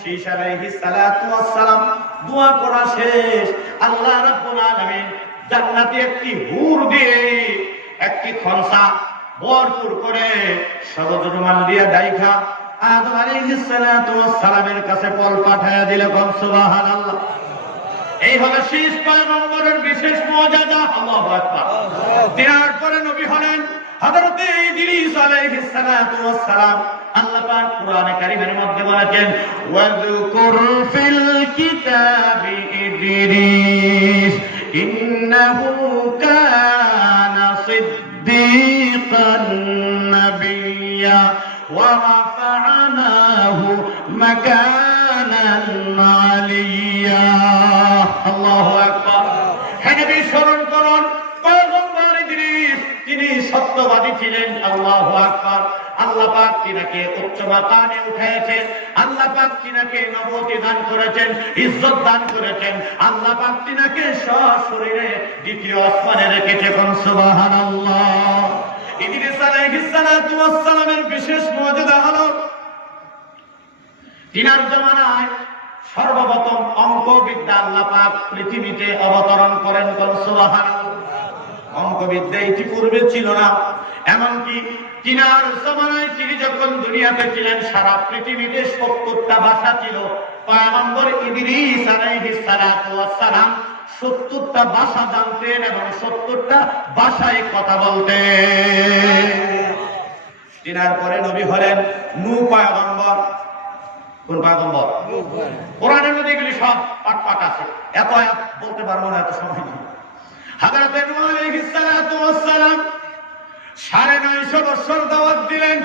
শীশ আলাইহিস সালাতু ওয়াস সালাম দোয়া করা শেষ, আল্লাহ রাব্বুল আলামিন জান্নাতি একটি হুর দিয়ে একটি খনসা ভরপুর করে সবুজ রুমাল দিয়ে ডাইখা আদম আলাইহিস সালাতু ওয়াস সালামের কাছে ফল পাঠায়া দিল। সুবহানাল্লাহ। এই হলো শীশ পয়গম্বরের বিশেষ মর্যাদা। আল্লাহু আকবার। তারপরে নবী হলেন হযরতে ইদ্রিস আলাইহিস সালাতু ওয়াস সালাম। আল্লাহ পাক কোরআনে কারীমের মধ্যে বলেছেন ওয়াযকুর ফিল কিতাবি ইদ্রিস ইন্নাহু কানা সিদ্দীকান নাবিয়্যা ওয়া রাফা'নাহু মাকানান আলিয়্যা। আল্লাহু আকবার। হে নবী স্মরণ করুন, পয়গম্বর ইদ্রিস তিনি সত্যবাদী ছিলেন। আল্লাহু আকবার। আল্লাহ পাক তিনাকে উচ্চ মাকামে উঠাইছেন, আল্লাহ পাক তিনাকে নবুয়তি দান করেছেন, ইজ্জত দান করেছেন, আল্লাহ পাক তিনাকে সশরীরে দ্বিতীয় আসমানে রেখেছেন। সুবহানাল্লাহ। ইদ্রিস আলাইহিস সালাতু ওয়াস সালামের বিশেষ মর্যাদা হলো তিনার জামানায় সর্বপ্রথম অঙ্ক বিদ্যা আল্লাহ পাক পৃথিবীতে অবতরণ করেন। সুবহানাল্লাহ। অঙ্কবিদ্যা ইতিপূর্বে ছিল না। এমনকি তিনার জমানায় তিনি যখন দুনিয়াতে ছিলেন সারা পৃথিবীতে ৭০টা ভাষা ছিল। পয়গম্বর ইদ্রিস আলাইহিস সালাতু ওয়াস সালাম ৭০টা ভাষা জানতেন এবং ৭০টা ভাষায় কথা বলতেন। তিনার পরে নবী হলেন নূহ পয়গম্বর। কোন পয়গম্বর? কোরআনের মধ্যে এগুলি সব পাঠ আছে, এত আয়াত বলতে পারবো না, এত সময় নেই। হযরত নূহ আলাইহিস সালাতু ওয়াস সালাম ৯৫০ বছর দাওয়াত দিলেন,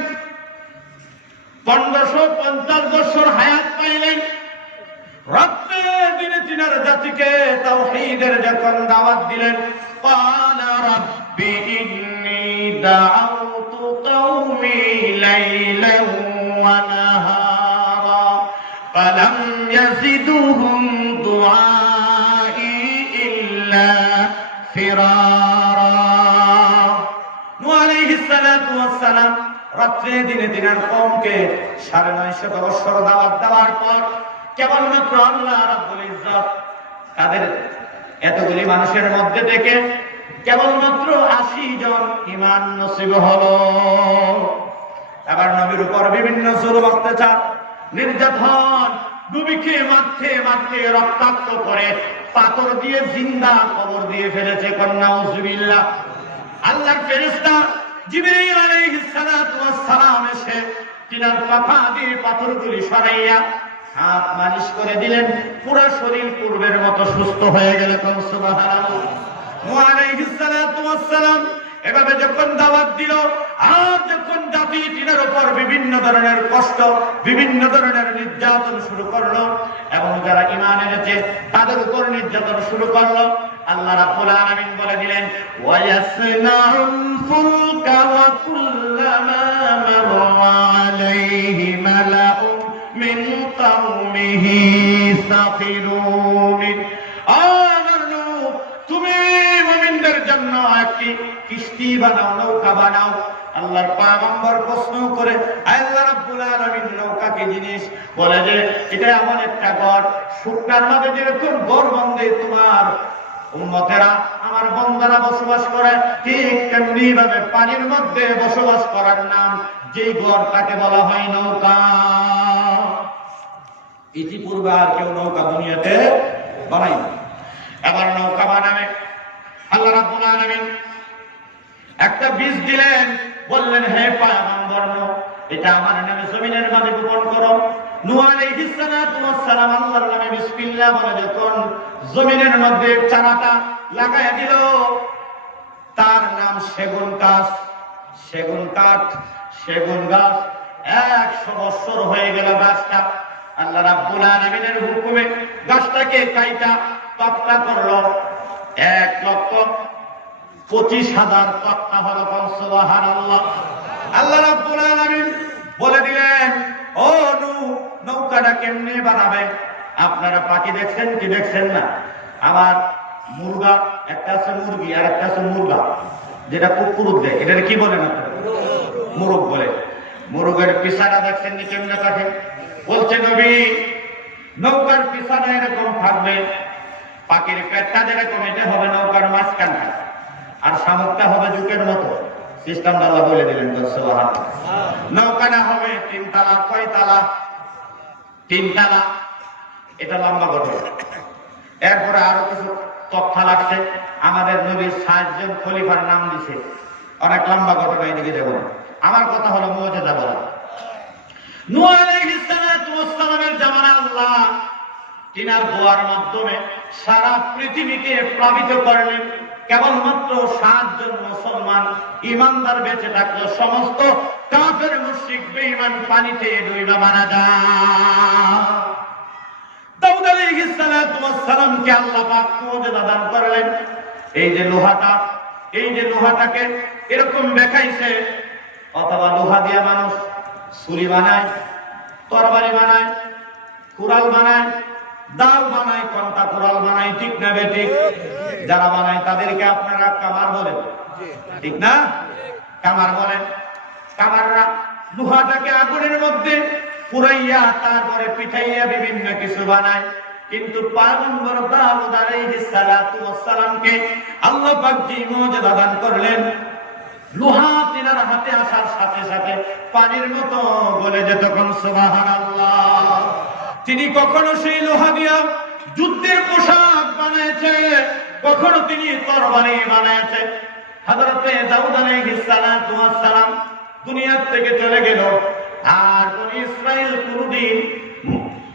১৫৫০ বছর হায়াত পাইলেন। রাতে দিনে তিনার জাতিকে তাওহীদের যখন দাওয়াত দিলেন, ক্বালা রাব্বি ইন্নী দাআউতু কওমি লাইলান ওয়া নাহারা ফালাম ইয়াজিদুহুম দুআই ইল্লা ফিরারা। নূহ আলাইহিস সালাতু ওয়াস সালাম রাতে দিনে তিনার কওমকে ৯৫০ বছর দাওয়াত দেওয়ার পর কেবলমাত্র আল্লাহ রাব্বুল ইজ্জত তাদের এতগুলি মানুষের মধ্যে থেকে কেবলমাত্র ৮০ জন ঈমান নসিব হলো। আবার নবীর উপর বিভিন্ন জুলুম অত্যাচার নির্যাতন, নবীকে মারতে মারতে রক্তাক্ত করে পাথর দিয়ে জিন্দা কবর দিয়ে ফেলেছে। নাউযুবিল্লাহ। আল্লাহর ফেরেশতা জিবরাইল আলাইহিস সালাতু ওয়াস সালাম এসে তিনার পা দিয়ে পাথরগুলি সরাইয়া হাত মালিশ করে দিলেন, পুরো শরীর পূর্বের মতো সুস্থ হয়ে গেল। সুবহানাল্লাহ। নূহ আলাইহিস সালাতু ওয়াস সালাম এভাবে যখন দাওয়াত দিল, আর যখন জাতি তিনার উপর বিভিন্ন ধরনের কষ্ট, বিভিন্ন ধরনের নির্যাতন শুরু করলো এবং যারা ঈমান এনেছে তাদের উপর নির্যাতন শুরু করলো, আল্লাহ রাব্বুল আলামিন বলে দিলেন, ওয়ায়াসনাউল ফুলকা ওয়া কুল্লামা মাররা আলাইহি মালাউ মিন কওমিহি সাখিরু মিন। আমার নূহ, তুমি মুমিনদের জন্য একটি কিস্তি বানাও, নৌকা বানাও। আল্লাহর পয়গম্বর প্রশ্ন করে, আল্লাহ রাব্বুল আলামিন নৌকা কি জিনিস? বলে যে এটা এমন একটা ঘর, শুকনার মাঝে যেরকম ঘর বাঁধে তোমার উম্মতেরা, আমার বান্দারা বসবাস করে, ঠিক তেমনি ভাবে পানির মধ্যে বসবাস করার নাম যেই ঘর তাকে বলা হয় নৌকা। ইতিপূর্বে আর কেউ নৌকা দুনিয়াতে বানায়নি, এবার নৌকা বানাবে। আল্লাহ রাব্বুল আলামিন একটা বীজ দিলেন, বললেন, হে পয়গম্বর নূহ, এটা আমার নামে জমিনের মাঝে বপন করো। নূহ আলাইহিস সালাতু ওয়াস সালাম আল্লাহর নামে বিসমিল্লাহ বলে যখন জমিনের মধ্যে চারাটা লাগায়া দিল, তার নাম সেগুন গাছ। সেগুন কাঠ, সেগুন গাছ ১০০ বছর হয়ে গেল গাছটা। আল্লাহ রাব্বুল আলামিনের হুকুমে গাছটাকে কাইটা তক্তা করলো। ১,২৫,০০০ তক্তা হলো। সুবহানাল্লাহ। আল্লাহ রাব্বুল আলামিন বলে দিলেন, ও নূহ, নৌকাটা কেমনে বানাবে? আপনারা পাখি দেখছেন কি দেখছেন না? আমার মুরগা একটা আছে, মুরগি আর একটা আছে মুরগা, যেটা কুকুর দেয়, এটা কি বলেন আপনারা? মুরগ বলে। মুরগের পিছাটা দেখছেন নি কেমনে কাটে? বলছে নবী, নৌকার পিছাটা এরকম থাকবে, পাখির পেটটা যেরকম এটা হবে নৌকার মাঝখানটা, আর শামুকটা হবে জুকের মতো। সিস্টেম আল্লাহ বলে দিলেন। সুবহানাল্লাহ। নৌকাটা হবে ৩ তালা। কয় তালা? ৩ তালা। এটা লম্বা ঘটনা। এরপরে আরো কিছু তথ্য লাগছে। আমাদের নবীর ৬০ জন খলিফার নাম দিছে। অনেক লম্বা ঘটনা, এদিকে যাব না। আমার কথা হলো মুজিজা বলা। নূহ আলাইহিস সালাতু ওয়াস সালামের জামানা আল্লাহ তিনার দোয়ার মাধ্যমে সারা পৃথিবীকে প্লাবিত করলেন। কেবলমাত্র ৭ জন মুসলমান ইমানদার বেঁচে থাকলো। সমস্ত কাফের মুশরিক বেঈমান পানিতে ডুবে মারা যায়। দাউদ আলাইহিস সালাতু ওয়াস সালামকে আল্লাহ পাক মুজিজা দান করলেন। এই যে লোহাটা, এই যে লোহাটাকে এরকম দেখাইছে, অথবা লোহা দিয়ে মানুষ ছুরি বানায়, তরবারি বানায়, কুড়াল বানায়, দাও বানায়, কন্টা কুড়াল বানায়, ঠিক না বেঠিক? যারা বানায় তাদেরকে আপনারা কামার বলেন, ঠিক না? কামার বলেন। কামাররা লোহাটাকে আগুনের মধ্যে পুরাইয়া তারপরে পিঠাইয়া বিভিন্ন কিছু বানায়। কিন্তু পয়গম্বর দাউদ আলাইহিস সালাতু ওয়াস সালামকে আল্লাহ পাক যে মুজিজা দান করলেন, লোহা তিনার হাতে আসার সাথে সাথে পানির মতো গলে যেত। সুবহানাল্লাহ। তিনি কখনো সেই লোহা দিয়া যুদ্ধের পোশাক বানিয়েছে, কখনো তিনি তরবারি বানিয়েছে। হযরতে দাউদ আলাইহিস সালাতু ওয়াস সালাম দুনিয়া থেকে চলে গেল, আর বনি ইসরাইল কোনদিন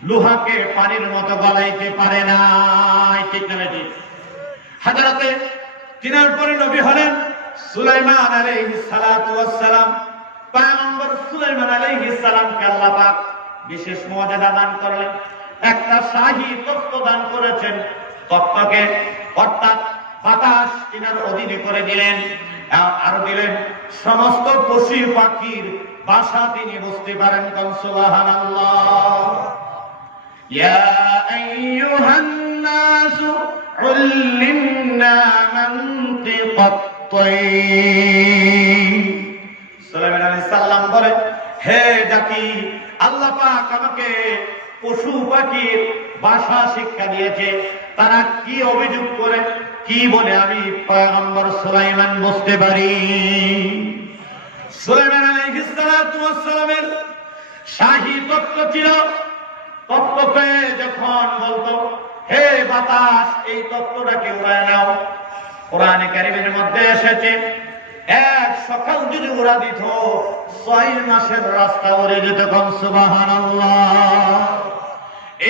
লোহাকে পানির মতো গলাইতে পারে না। ঠিক না ঠিক? হযরতে তিনার পরে নবী হলেন সুলাইমান আলাইহিস সালাতু ওয়াস সালাম। পয়গম্বর সুলাইমান আলাইহিস সালামকে আল্লাহ পাক বিশেষ মর্যাদা দান করলেন, একটা শাহী তখ্ত দান করেছেন। তখ্তকে অর্থাৎ বাতাস তিনার অধীনে করে দিলেন, আর দিলেন সমস্ত পশু পাখির ভাষা তিনি বুঝতে পারেন। সুবহানাল্লাহ। ইয়া আইয়ুহান নাসু উল্লিমনা মানতিকাত তাইর। সুলাইমান আলাইহিস সালাম বলে, হে জাতি, আল্লাহ পাক আমাকে পশু পাখির ভাষা শিক্ষা দিয়েছে। তারা কি অভিযোগ করে, কি বলে আমি পয়গম্বর সুলাইমান বুঝতে পারি। সুলাইমান আলাইহিস সালাতু ওয়াস সালামের শাহী তখ্ত ছিল। তখ্তকে যখন বলতো, হে বাতাস, এই তখ্তটাকে উড়ায় নাও, কোরআনে কারীমের মধ্যে এসেছে এক সকাল যদি উড়া দিত 6 মাসের রাস্তা উড়ে যেত। সুবহানাল্লাহ।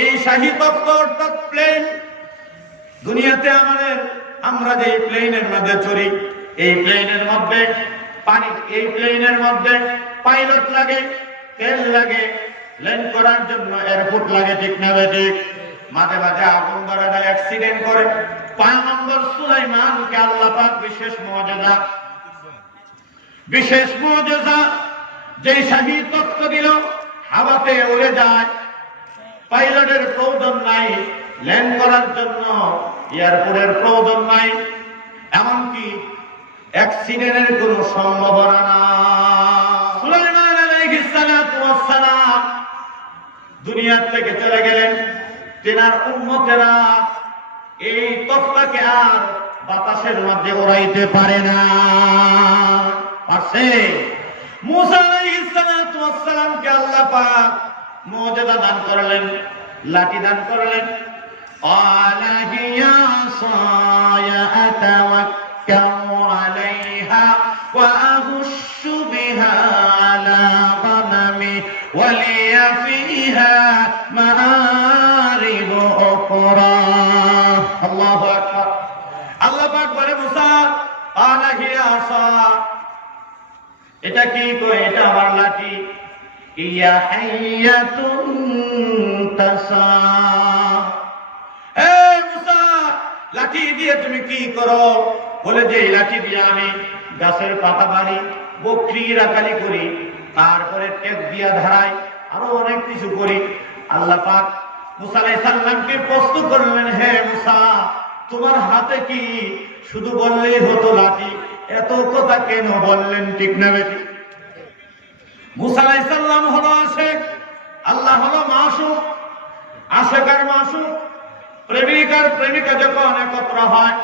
এই শাহী তখ্ত অর্থাৎ প্লেন, দুনিয়াতে আমরা যে প্লেনের মধ্যে চড়ি, এই প্লেনের মধ্যে পানি, এই প্লেনের মধ্যে পাইলট লাগে, তেল লাগে, ল্যান্ড করার জন্য এয়ারপোর্ট লাগে। ঠিক না ঠিক? মাঝে মাঝে আগুন ধরে যায়, অ্যাক্সিডেন্ট করে। পয়গম্বর সুলাইমানকে আল্লাহ পাক বিশেষ মুজিজা যেই শাহী তখ্ত দিল, হাওয়াতে উড়ে যায়, পাইলটের প্রয়োজন নাই, ল্যান্ড করার জন্য এয়ারপোর্টের প্রয়োজন নাই, এমনকি অ্যাক্সিডেন্টের কোনো সম্ভাবনা না। সুলাইমান আলাইহিস সালাতু ওয়াস সালাম দুনিয়া থেকে চলে গেলেন। তেনার উম্মতেরা এই তখ্তাকে আর বাতাসের মধ্যে উড়াইতে পারে না। পারছে? মুসা আলাইহিস সালাতু ওয়াস সালামকে আল্লাহ পাক মুজিজা দান করলেন, লাঠি দান করলেন। ক্বালা হিয়া সায়া আতাওয়াক্কালু আলাইহা ওয়া আহুশশু বিহা আলা গানামি ওয়া লিয়া ফিহা মাআরিবু উখরা। আল্লাহু আকবার। আল্লাহ পাক বলে, মুসা, ক্বালা হিয়া সায়া, এটা কি কয়? এটা আমার লাঠি। ইয়া হাইয়াতুন তাসা। হে মুসা, লাঠি দিয়ে তুমি কি করো? বলে যে এই লাঠি দিয়ে আমি গাছের পাতা বাড়ি, বকরি রাখালি করি, তারপরে টেক দিয়া ধারাই, আরো অনেক কিছু করি। আল্লাহ পাক মুসা আলাইহিস সালামকে প্রশ্ন করলেন, হে মুসা, তোমার হাতে কি শুধু বললেই হতো লাঠি, এত কথা কেন বললেন? ঠিক না বেটি? মুসা আলাইহিস সালাম হলো আশিক, আল্লাহ হলো মাসুক। আশিক আর মাসুক, প্রেমিক আর প্রেমিকা যখন একত্র হয়,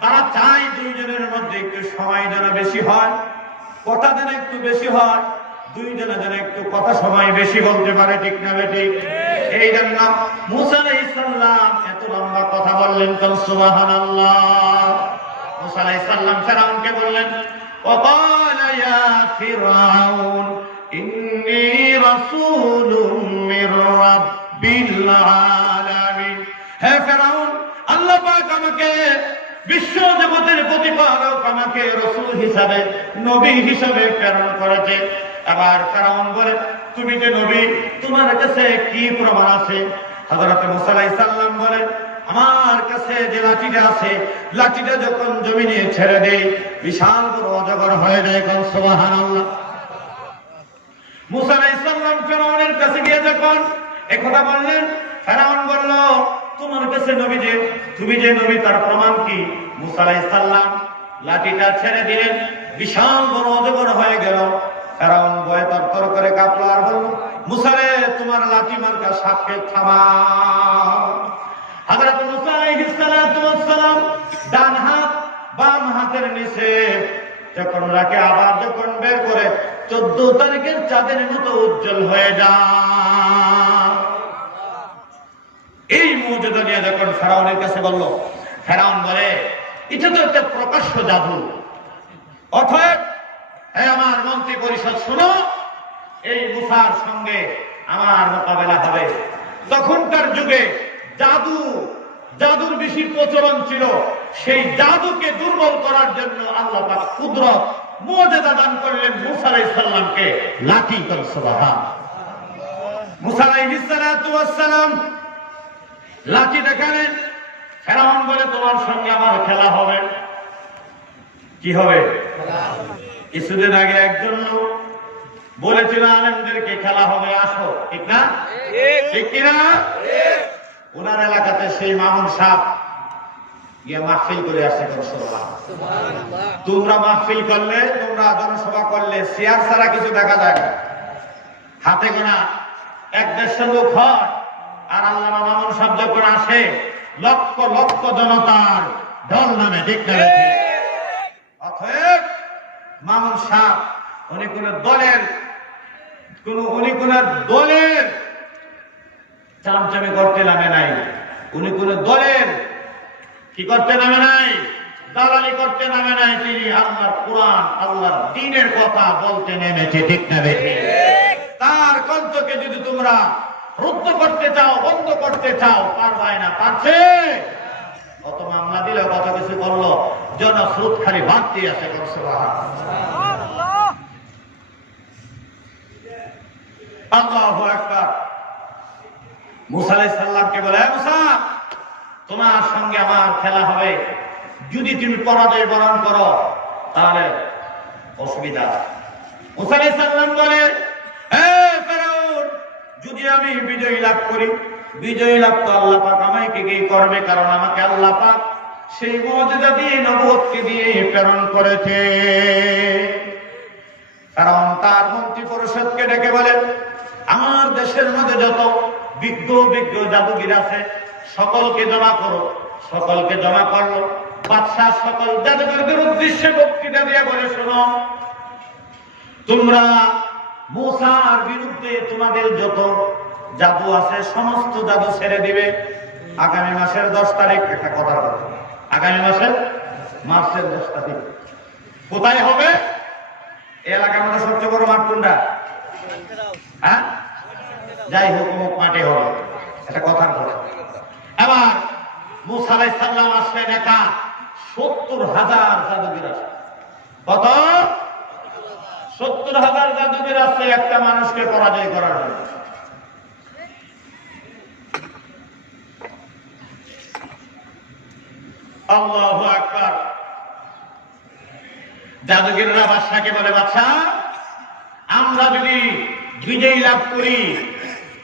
তারা চায় দুইজনের মধ্যে একটু সময় যেন বেশি হয়, কথা যেন একটু বেশি হয়, দুইজনে যেন একটু কথা সময় বেশি বলতে পারে। ঠিক না বেটি? এই জন্য মুসা আলাইহিস সালাম এত লম্বা কথা বললেন। সুবহানাল্লাহ। মুসা আলাইহিস সালাম ফিরআউনকে বললেন, وقال يا فرعون إني رسول من رب العالمين। হে ফিরআউন, আল্লাহ পাক আমাকে বিশ্ব জগতের প্রতিপালক, আমাকে রাসূল হিসাবে, নবী হিসাবে প্রেরণ করেছে। আবার ফিরআউন বলে, তুমি যে নবী, তোমার কাছে কি প্রমাণ আছে? হযরত মুসা আলাইহিস সালাম বলেন, আমার কাছে যে লাঠিটা আছে, লাঠিটা যখন জমিনে ছেড়ে দেই, বিশাল বড় অজগর হয়ে যায়। সুবহানাল্লাহ। মুসা আলাইহিস সালাম ফিরআউনের কাছে গিয়ে যখন একথা বললেন, ফিরআউন বলল, তোমার কাছে নবী যে, তুমি যে নবী, তার প্রমাণ কি? মুসা আলাইহিস সালাম লাঠিটা ছেড়ে দিলেন, বিশাল বড় অজগর হয়ে গেল। ফিরআউন ভয়ে তরতর করে কাঁপলো আর বলল, মুসা রে, তোমার লাঠি মার্কা সাপকে থামাও। হযরত মুসা আলাইহিস সালাতু ওয়াস সালাম ডান হাত বাম হাতের নিচে যখন রাখে, আবার যখন বের করে 14 তারিখের চাঁদের মতো উজ্জ্বল হয়ে যায়। এই মুজিজা নিয়ে যখন ফেরাউনের কাছে বলল, ফেরাউন বলে এটা তো একটা প্রকাশ্য জাদু। অতএব হে আমার মন্ত্রী পরিষদ শুনো, এই মুসার সঙ্গে আমার মোকাবেলা হবে। তখনকার যুগে জাদুর বেশি প্রচলন ছিল। সেই জাদুকে দুর্বল করার জন্য আল্লাহ পাক কুদরত মুজিজা দান করলেন মুসা আলাইহিস সালামকে। লাঠি কর সুবহান। মুসা আলাইহিস সালাতু ওয়াস সালাম লাঠি দেখালেন। ফেরাউন বলে তোমার সঙ্গে আমার খেলা হবে। কি হবে? কিছুদিন আগে একজন লোক বলেছিল আলেমদেরকে খেলা হবে, আসো। ঠিক না? ঠিক কিনা? ওনার এলাকাতে সেই মামুন সাহেব গিয়ে মাহফিল করে আসে। তোমরা মাহফিল করলে, তোমরা জনসভা করলে চেয়ার ছাড়া কিছু দেখা যায় না। হাতে গোনা 1-150 লোক হয়। আর আল্লামা মামুন সাহেব যখন আসে লক্ষ লক্ষ জনতার ঢল নামে। ঠিক না? অতএব মামুন সাহেব উনি কোন দলের চামচামি করতে নামে নাই। উনি কোন দলের কি করতে নামে নাই, দালালি করতে নামে নাই। তিনি আল্লাহর কোরআন, আল্লাহর দ্বীনের কথা বলতে নেমেছে। ঠিক না? তার কণ্ঠকে যদি তোমরা রুদ্ধ করতে চাও, বন্ধ করতে চাও, পারবাই না। পারছে? কত মামলা দিল, কত কিছু করলো, জনস্রোত খালি বাড়তে আছে। আল্লাহু আকবার। মুসা আলাইহিস সালামকে বলে, মুসা তোমার সঙ্গে আমার খেলা হবে। যদি তুমি পরাজয় বরণ করো তাহলে অসুবিধা। মুসা আলাইহিস সালাম বলে, হে ফেরাউন, যদি আমি বিজয় লাভ করি, বিজয় লাভ তো আল্লাহ পাক আমাকে কি করবে, কারণ আমাকে আল্লাহ পাক সেই মুজিজা দিয়ে, নবুয়তকে দিয়ে প্রেরণ করেছে। কারণ তার মন্ত্রী পরিষদকে ডেকে বলেন, আমার দেশের মধ্যে যত বিজ্ঞ জাদুগির আছে সকলকে জমা করো। সকলকে জমা করলো। বাদশাহ সকল জাদুগরদের উদ্দেশ্যে বক্তৃতা দিয়ে বলে, শোনো, তোমরা মুসার বিরুদ্ধে তোমাদের যত জাদু আছে সমস্ত জাদু ছেড়ে দিবে। আগামী মাসের 10 তারিখ, একটা কথা বলবো, আগামী মাসের মার্চের 10 তারিখ কোথায় হবে? এলাকার মধ্যে সবচেয়ে বড় মাঠ কোনটা? হ্যাঁ, যাই হোক, অমুক মাঠে হবে। এটা কথার কথা। এবার মুসা আলাইহিস সালাম আসলেন একা, 70,000 জাদুগির আসে। কত? 70,000 জাদুগির আসছে একটা মানুষকে পরাজয় করার জন্য। আল্লাহু আকবার। জাদুগিররা বাদশাকে বলে, বাদশা, আমরা যদি বিজয় লাভ করি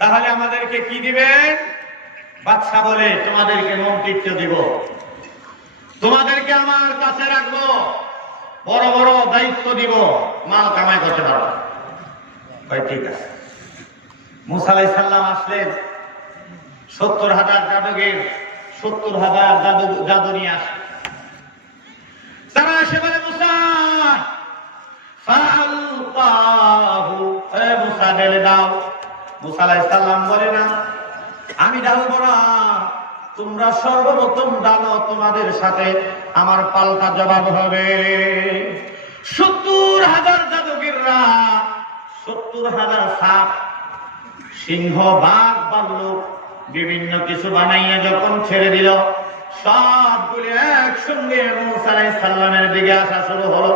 তাহলে আমাদেরকে কি দিবেন? বাদশা বলে, তোমাদেরকে মন্ত্রিত্ব দিব, তোমাদেরকে আমার কাছে রাখবো, বড় বড় দায়িত্ব দিব, মাল কামাই করতে পারবো। ঠিক আছে। মুসা আলাইহিস সালাম আসলেন, 70,000 জাদুগির, 70,000 জাদু নিয়ে আসে। তারা এসে বলে, মুসা ফাআলকাহু, এ মুসা ঢেলে দাও। মুসা আলাইহিস সালাম বলে, না, আমি ঢালবো না, তোমরা সর্বপ্রথম ঢালো, তোমাদের সাথে আমার পাল্টা জবাব হবে। 70,000 জাদুগিররা, 70,000 সাপ, সিংহ, বাঘ, ভাল্লুক বিভিন্ন কিছু বানাইয়া যখন ছেড়ে দিল, সবগুলি একসঙ্গে মুসা আলাইহিস সালামের দিকে আসা শুরু হলো।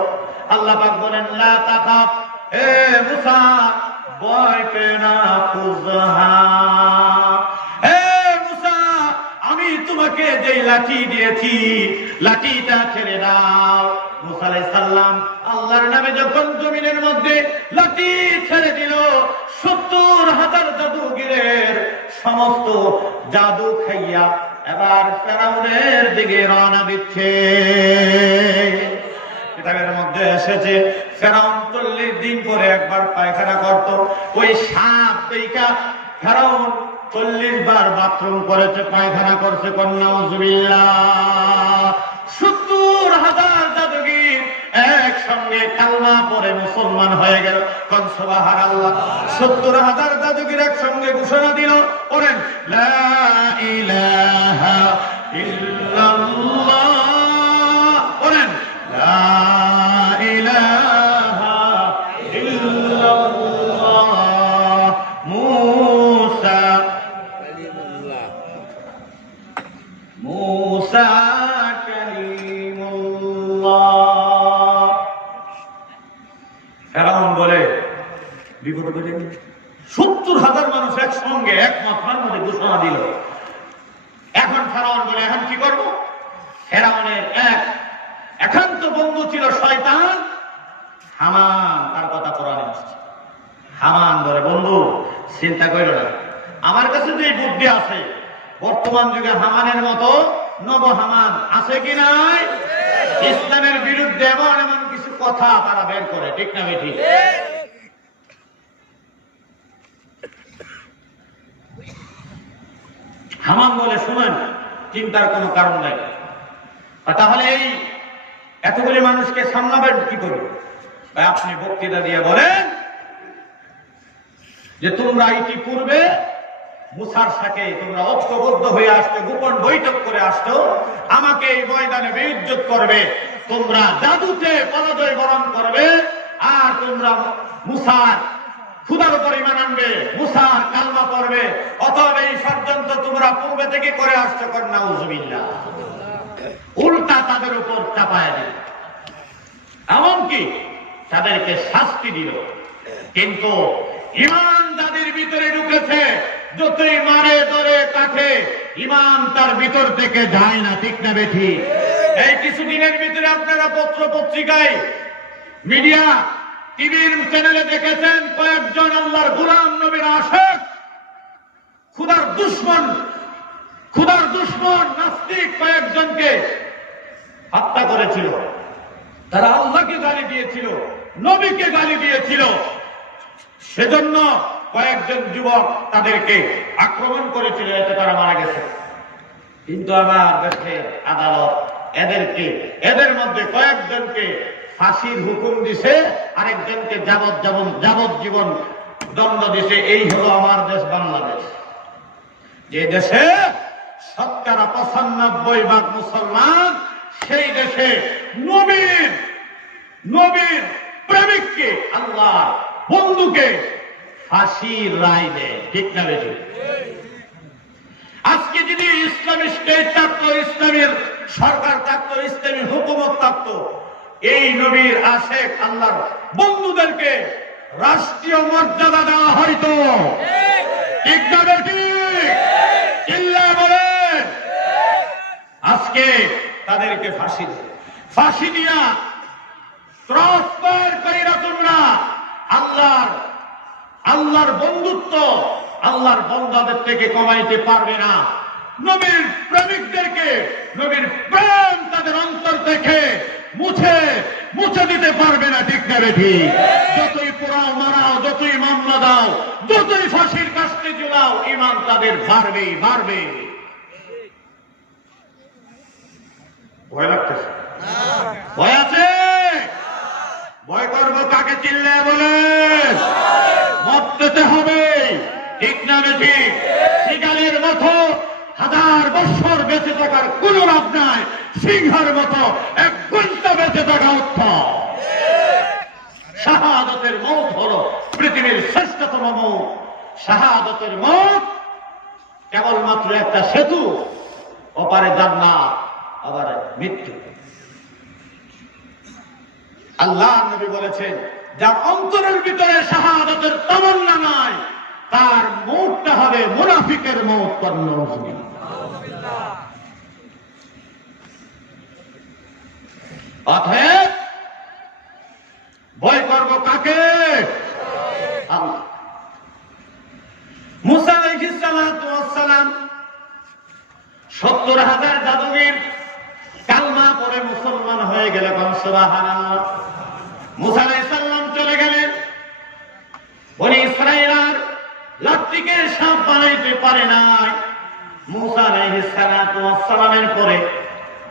আল্লাহ পাক বলেন, লা তাখাফ, হে মুসা, ভয় পেও না, খুজহা, হে মুসা, আমি তোমাকে যেই লাঠি দিয়েছি, লাঠিটা ছেড়ে দাও। মুসা আলাইহিস সালাম আল্লাহর নামে যখন জমিনের মধ্যে লাঠি ছেড়ে দিল, 70,000 জাদুগিরের সমস্ত জাদু খাইয়া এবার ফেরাউনের দিকে রওনা দিচ্ছে। কিতাবের মধ্যে এসেছে, ফেরাউন 40 দিন পরে একবার পায়খানা করত। ওই সাপ দেখা ফেরাউন 40 বার বাথরুম করেছে, পায়খানা করছে, নাউজুবিল্লাহ। 70,000 জাদুগির একসঙ্গে কালমা পড়ে মুসলমান হয়ে গেল, কোন সুবহানাল্লাহ। 70,000 জাদুগির একসঙ্গে ঘোষণা দিল, পড়েন লা ইলাহা ইল্লাল্লাহ, পড়েন লা ইলাহা ইল্লাল্লাহ মুসা মুসা কালিমুল্লাহ। ফেরাউন বলে বিপদ হয়ে গেল। 70,000 মানুষ একসঙ্গে এক মাত্রার মধ্যে ঘোষণা দিল। এখন ফেরাউন বলে এখন কি করব? ফেরাউনের এক একান্ত বন্ধু ছিল শয়তান হামান, তার কথা কোরআনে আসছে। হামান বলে বন্ধু চিন্তা কইরো না, আমার কাছে যে বুদ্ধি আছে, বর্তমান যুগে হামানের মতো নব হামান আছে কি নাই? ইসলামের বিরুদ্ধে এমন এমন কিছু কথা তারা বের করে, ঠিক না বেঠিক? হামান বলে শুনেন, চিন্তার কোনো কারণ নাই, তাহলে এই এতগুলি মানুষকে সামলাবেন কি করে? আপনি বক্তৃতা দিয়ে বলেন যে তোমরা ইতিপূর্বে মুসার সাথে তোমরা ঐক্যবদ্ধ হয়ে আসছো, গোপন বৈঠক করে আসছো, আমাকে এই ময়দানে বেইজ্জত করবে, তোমরা জাদুতে পরাজয় বরণ করবে, আর তোমরা মুসার খুদার উপর ঈমান আনবে, মুসার কালমা পড়বে, অথবা এই ষড়যন্ত্র তোমরা পূর্বে থেকে করে আসছো, নাউজুবিল্লাহ। উল্টা তাদের উপর চাপায় দিল, এমনকি তাদেরকে শাস্তি দিল। কিন্তু ঈমান যাদের ভিতরে ঢুকেছে, যতই মারে ধরে কাঠে, ঈমান তার ভিতর থেকে যায় না, ঠিক না বেঠি? এই কিছুদিনের ভিতরে আপনারা পত্র পত্রিকায়, মিডিয়া, টিভির চ্যানেলে দেখেছেন কয়েকজন আল্লাহর গোলাম নবীর আশিক, খুদার দুশমন নাস্তিক কয়েকজনকে হত্যা করেছিল। তারা আল্লাহকে গালি দিয়েছিল, নবীকে গালি দিয়েছিল, সেজন্য কয়েকজন যুবক তাদেরকে আক্রমণ করেছিল, এতে তারা মারা গেছে। কিন্তু আমার দেশের আদালত এদের মধ্যে কয়েকজনকে ফাঁসির হুকুম দিছে, আরেকজনকে যাবজ্জীবন দণ্ড দিছে। এই হলো আমার দেশ বাংলাদেশ, যে দেশে 95% মুসলমান, সেই দেশে নবীর প্রেমিককে, আল্লাহ বন্ধুকে ফাঁসির রায় দেয়, ঠিক না বেশি? আজকে যদি ইসলামী স্টেট থাকতো, ইসলামের সরকার থাকতো, ইসলামী হুকুমত থাকতো, এই নবীর আশিক আল্লাহর বন্ধুদেরকে রাষ্ট্রীয় মর্যাদা দেওয়া হয়তো, ঠিক না বেশি? চিল্লা বলে আজকে তাদেরকে ফাঁসি দিয়া ক্রস পার কইরা তোমরা আল্লাহর বন্ধুত্ব, আল্লাহর বন্দাদের থেকে কমাইতে পারবে না। নবীর প্রেমিকদেরকে, নবীর প্রেম তাদের অন্তর থেকে মুছে দিতে পারবে না, ঠিক না বেঠি? যতই পোড়াও, মারাও, যতই মামলা দাও, যতই ফাঁসির কাস্তে ঝুলাও, ঈমান তাদের বাড়বে। ভয় লাগতেছে? ভয় আছে? ভয় করবো কাকে? চিল্লে বলে মরতে হবে, ঠিক না বেশি? শিকারের মতো 1000 বছর বেঁচে থাকার কোন লাভ নাই, সিংহের মতো 1 ঘন্টা বেঁচে থাকা উত্তম। শাহাদাতের মওত হলো পৃথিবীর শ্রেষ্ঠতম মওত। শাহাদাতের মওত কেবলমাত্র একটা সেতু, ওপারে জান্নাত, আবার মৃত্যু। আল্লাহ নবী বলেছেন, যার অন্তরের ভিতরে শাহাদাতের তামান্না নাই, তার মওতটা হবে মুনাফিকের মওত। অতএব ভয় করব কাকে? আল্লাহ। মুসা আলাইহিস সালাতু ওয়াস সালাম 70,000 জাদুগির কালমা পড়ে মুসলমান হয়ে গেলে, সুবহানাল্লাহ। মুসা আলাইহিস সালাম চলে গেলেন, বনি ইসরাঈলের লাখ জাতিকে সাপ বানাইতে পারে নাই। মূসা আলাইহিস সালাতু ওয়াস সালামের পরে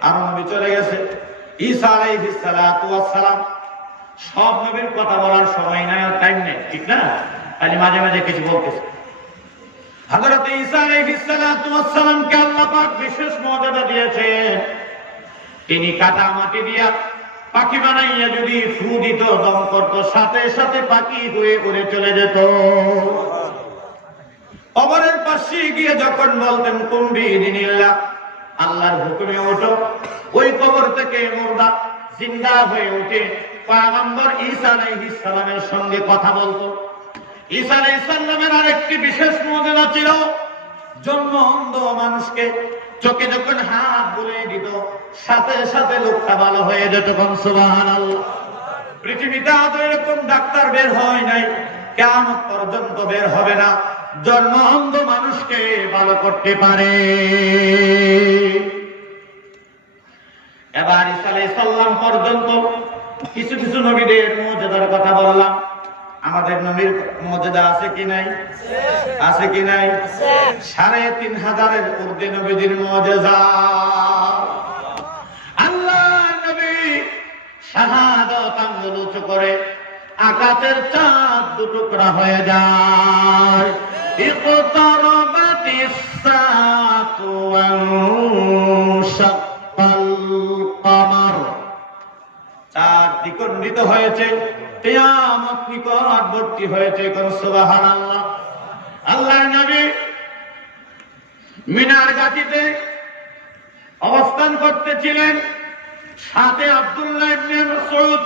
আরো নবী চলে গেছে, ঈসা আলাইহিস সালাতু ওয়াস সালাম। সব নবীর কথা বলার সময় নাই, টাইম নেই, ঠিক না? খালি মাঝে মাঝে কিছু বলতেছে। হযরত ঈসা আলাইহিস সালাতু ওয়াস সালামকে আল্লাহ পাক বিশেষ মর্যাদা দিয়েছেন। তিনি কাটা মাটি দিয়া পাখি বানাইয়া যদি ফু দিত, দম করত, সাথে সাথে পাখি হয়ে উড়ে চলে যেত। কবরের পাশে গিয়ে যখন বলতেন কুম বিইذনিল্লাহ, আল্লাহর হুকুমে ওঠো, ওই কবর থেকে মুর্দা জিন্দা হয়ে উঠে পয়গম্বর ঈসা আলাইহিস সালামের সঙ্গে কথা বলতো। ঈসা আলাইহিস সালামের আরেকটি বিশেষ মর্যাদা ছিল, জন্ম অন্ধ মানুষকে চোখে যখন হাত বুলিয়ে দিত, সাথে সাথে লোকটা ভালো হয়ে যেত। সুবহানাল্লাহ। পৃথিবীতে আদৌ এরকম ডাক্তার বের হয় নাই, কিয়ামত পর্যন্ত বের হবে না, জন্ম অন্ধ মানুষকে ভালো করতে পারে। এবার ঈসা আলাইহিস সালাম পর্যন্ত কিছু কিছু নবীদের মর্যাদার কথা বললাম। আমাদের নবীর মর্যাদা আছে কি নাই? আছে কি নাই? ৩৫০০-এর ঊর্ধ্বে নবীদের মর্যাদা। আল্লাহ নবী শাহাদাত আঙ্গুল উঁচু করে আকাশের চাঁদ দুটুকরা হয়ে যায়। ইকতারাবাতিস সাআতু ওয়ানশাক্কাল কমার। চাঁদ দ্বিখণ্ডিত হয়েছে, কিয়ামত নিকটবর্তী হয়েছে। সুবহানাল্লাহ। আল্লাহর নবী মিনার ঘাটিতে অবস্থান করতেছিলেন, সাথে আব্দুল্লাহ ইবনে মাসউদ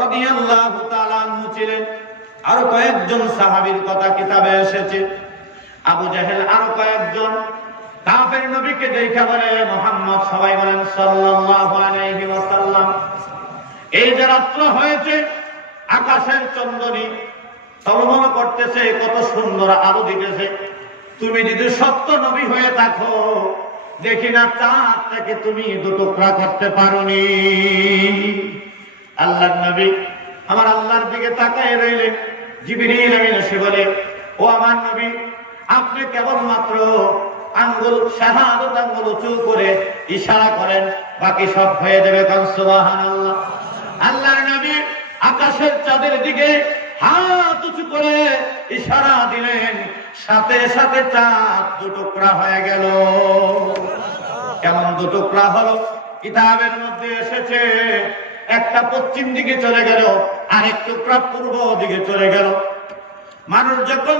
রাদিয়াল্লাহু তাআলা আনহু ছিলেন। আরো কয়েকজন সাহাবীর কথা কিতাবে এসেছে। আবু জাহেল আরো কয়েকজন কাফের নবীকে দেখা বলে মুহাম্মদ, সবাই বলেন সাল্লাল্লাহু আলাইহি ওয়াসাল্লাম। এই যে রাত্র হয়েছে, আকাশের চন্দ্রনী টলমল করতেছে, কত সুন্দর আলো দিতেছে। তুমি যদি সত্য নবী হয়ে থাকো, দেখি না চাঁদটাকে তুমি দুটুকরা করতে পারোনি। আল্লাহর নবী আমার আল্লাহর দিকে তাকায় রইলেন। জিবরিল আমিন এসে বলে, ও আমার নবী, আপনি কেবলমাত্র আঙ্গুল শাহাদাত আঙ্গুল উঁচু করে ইশারা করেন, বাকি সব হয়ে যাবে। সুবহানাল্লাহ। আল্লাহর নবী আকাশের চাঁদের দিকে হাত উঁচু করে ইশারা দিলেন, সাথে সাথে চাঁদ দুটুকরা হয়ে গেল। কেমন দুটুকরা হলো? কিতাবের মধ্যে এসেছে, একটা পশ্চিম দিকে চলে গেল, আরেক টুকরা পূর্ব দিকে চলে গেল। মানুষ যখন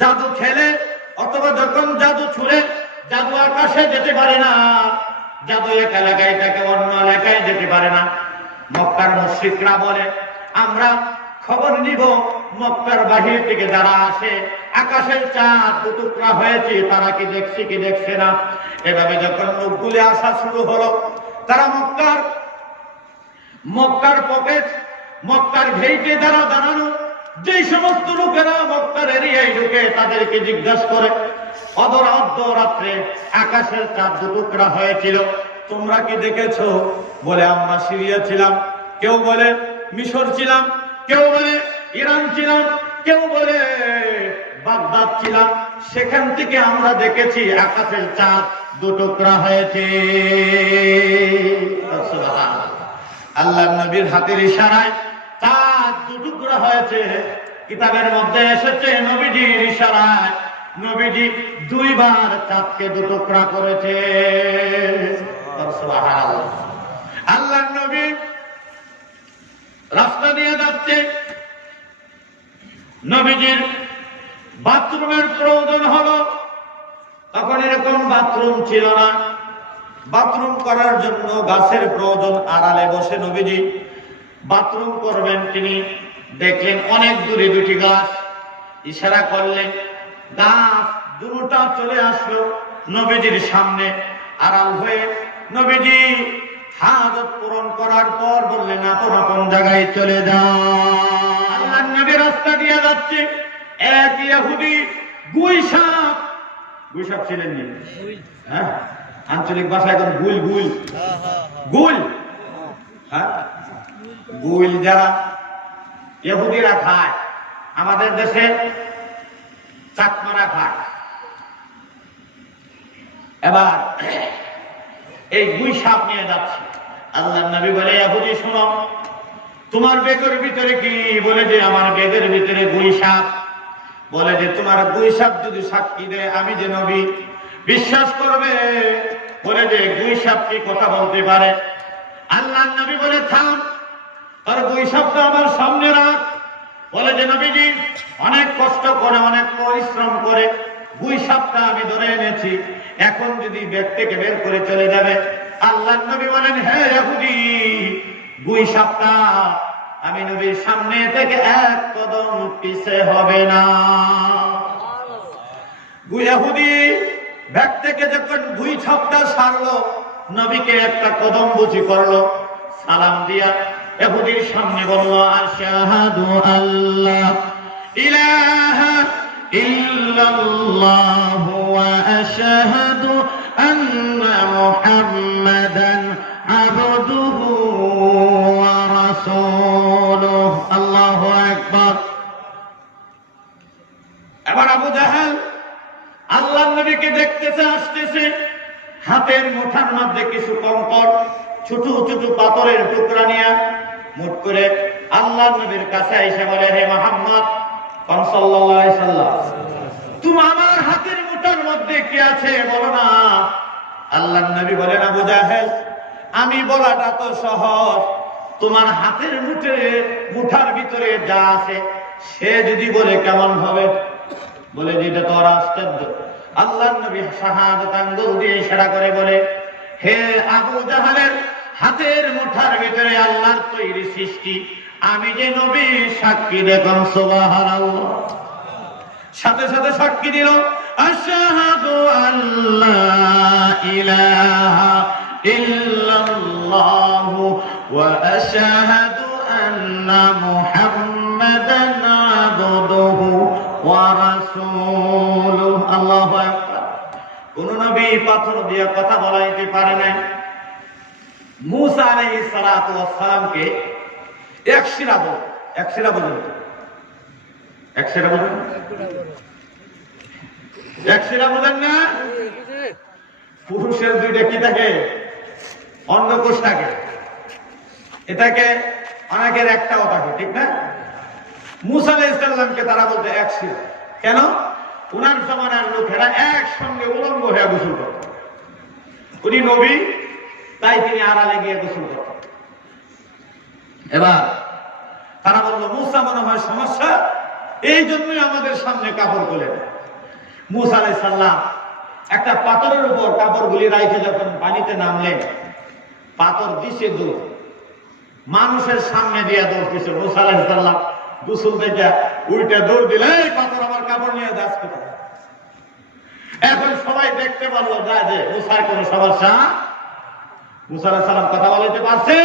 জাদু খেলে অথবা যখন জাদু ছুড়ে, জাদু আকাশে যেতে পারে না, জাদু এক এলাকায় থেকে অন্য এলাকায় যেতে পারে না। মক্কার মুশরিকরা বলে, আমরা খবর নিব মক্কার বাহির থেকে যারা আসে, আকাশের চাঁদ দুটুকরা হয়েছে, তারা কি দেখছে কি দেখছে না। এভাবে যখন লোকগুলি আসা শুরু হলো, তারা মক্কার পকেট, মক্কার ঘেইটে যারা দাঁড়ানো, যে সমস্ত লোকেরা মক্কার এরিয়ায় ঢুকে, তাদেরকে জিজ্ঞাসা করে, অর্ধরাত্রে আকাশের চাঁদ দুটুকরা হয়েছিল, তোমরা কি দেখেছো? বলে আমরা সিরিয়া ছিলাম, কেউ বলে মিশর ছিলাম, কেউ বলে ইরান ছিলাম, কেউ বলে বাগদাদ ছিলাম, সেখান থেকে আমরা দেখেছি আকাশের চাঁদ দুটুকরা হয়েছে। আল্লাহর নবীর হাতের ইশারায় চাঁদ দুটুকরা হয়েছে। কিতাবের মধ্যে এসেছে, নবীজির ইশারায় নবীজি 2 বার চাঁদকে দুটুকরা করেছে। আল্লাহর নবী রাস্তা দিয়ে যাচ্ছে, নবীজির বাথরুমের প্রয়োজন হলো। তখন এরকম বাথরুম ছিল না, বাথরুম করার জন্য গাছের প্রয়োজন। আড়ালে বসে নবীজি বাথরুম করবেন। তিনি দেখলেন অনেক দূরে 2টি গাছ, ইশারা করলেন, গাছ দুটো চলে আসলো নবীজির সামনে। আড়াল হয়ে নবীজি হাজত পূরণ করার পর বললেন, আপনারা কোন জায়গায় চলে যান? আল্লাহর নবী রাস্তা দিয়ে যাচ্ছে, এক ইহুদি গুইসাপ ছিলেন নি? হ্যাঁ, আঞ্চলিক ভাষায় এখন গুল, হ্যাঁ, গুল যারা ইহুদিরা খায়। আমাদের দেশে চাকমারা খায়। এবার এই গুই সাপ নিয়ে যাচ্ছে। আল্লাহর নবী বলে, ইহুদি শোনো, তোমার বেকের ভিতরে কি? বলে যে আমার বেকের ভিতরে গুই সাপ। বলে যে তোমার গুই সাপ যদি সাক্ষী দেয় আমি যে নবী, বিশ্বাস করবে? বলে যে গুই সাপ কি কথা বলতে পারে? আল্লাহর নবী বলে, থাম, আর গুই সাপটা আমার সামনে রাখ। বলে যে নবীজি অনেক কষ্ট করে, অনেক পরিশ্রম করে গুই সাপটা আমি ধরে এনেছি, এখন যদি ব্যাগ থেকে বের করে চলে যাবে। আল্লাহর নবী বলেন, হে ইহুদি, গুই সাপটা আমি নবীর সামনে থেকে এক কদম পিছে হবে না। ইহুদি ব্যাগ থেকে যখন গুই সাপটা সারলো, নবীকে একটা কদম বুঝি করলো, সালাম দিয়া ইহুদির সামনে বলল, আশহাদু আল্লাহ ইলাহা ইল্লাল্লাহ ওয়া আশহাদু আন্না মুহাম্মাদান আবদুহু ওয়া রাসূলুহু। আল্লাহু আকবার। এবার আবু জাহেল আল্লাহর নবীকে দেখতেছে, আসতেছে, হাতের মুঠার মধ্যে কিছু কঙ্কর, ছোট ছোট পাথরের টুকরা নিয়ে মুঠ করে আল্লাহর নবীর কাছে এসে বলে, হে মুহাম্মদ সাল্লাল্লাহু আলাইহি সাল্লাম, তুমি আমার হাতের মুঠার মধ্যে কি আছে বলো না। আল্লাহর নবী বলেন, আবু জাহেল, আমি বলাটা তো সহজ, তোমার হাতের মুঠার ভিতরে যা আছে সে যদি বলে কেমন হবে? বলে যে এটা তো আশ্চর্য। আল্লাহর নবী শাহাদাত আঙ্গুল দিয়ে ইশারা করে বলে, হে আবু জাহেলের হাতের মুঠার ভিতরে আল্লাহর তৈরি সৃষ্টি, আমি যে নবী সাক্ষী দেখুন। সুবহানাল্লাহ। সাথে সাথে সাক্ষী দিল, আশহাদু আল্লাহ ইলাহা ইল্লাল্লাহ ওয়া আশহাদু আন্না মুহাম্মাদান আবদুহু ওয়া রাসূলুহু। আল্লাহু আকবার। কোন নবী পাথর দিয়ে কথা বলাইতে পারে না। মুসা আলাইহিস সালাতু ওয়াস সালামকে এক শিরা বলেন, না? পুরুষের দুইটা কি থাকে? অন্ডকোষ থাকে। এটাকে অনেকের একটাও থাকে, ঠিক না? মুসা আলাইহিস সালামকে তারা বলতে এক শিরা। কেন? উনার জামানার লোকেরা একসঙ্গে উলঙ্গ হয়ে গোসল করত। উনি নবী, তাই তিনি আড়ালে গিয়ে গোসল করতেন। এবার তারা বলল, মুসা মনে হয় সমস্যা, এই জন্যই আমাদের সামনে কাপড় খুলে দেয়। মুসা আলাইহিস সালাম একটা পাথরের উপর কাপড়গুলি রাখে যখন পানিতে নামলেন, পাথর দিছে দৌড়, মানুষের সামনে দিয়া দৌড় দিছে। মুসা আলাইহিস সালাম গোসল থেকে উল্টে দৌড় দিলে, এই পাথর আমার কাপড় নিয়ে যাস কোথায়? এখন সবাই দেখতে পারলো যে মুসার কোন সমস্যা। মুসা আলাইহিস সালাম কথা বলতে পারছে,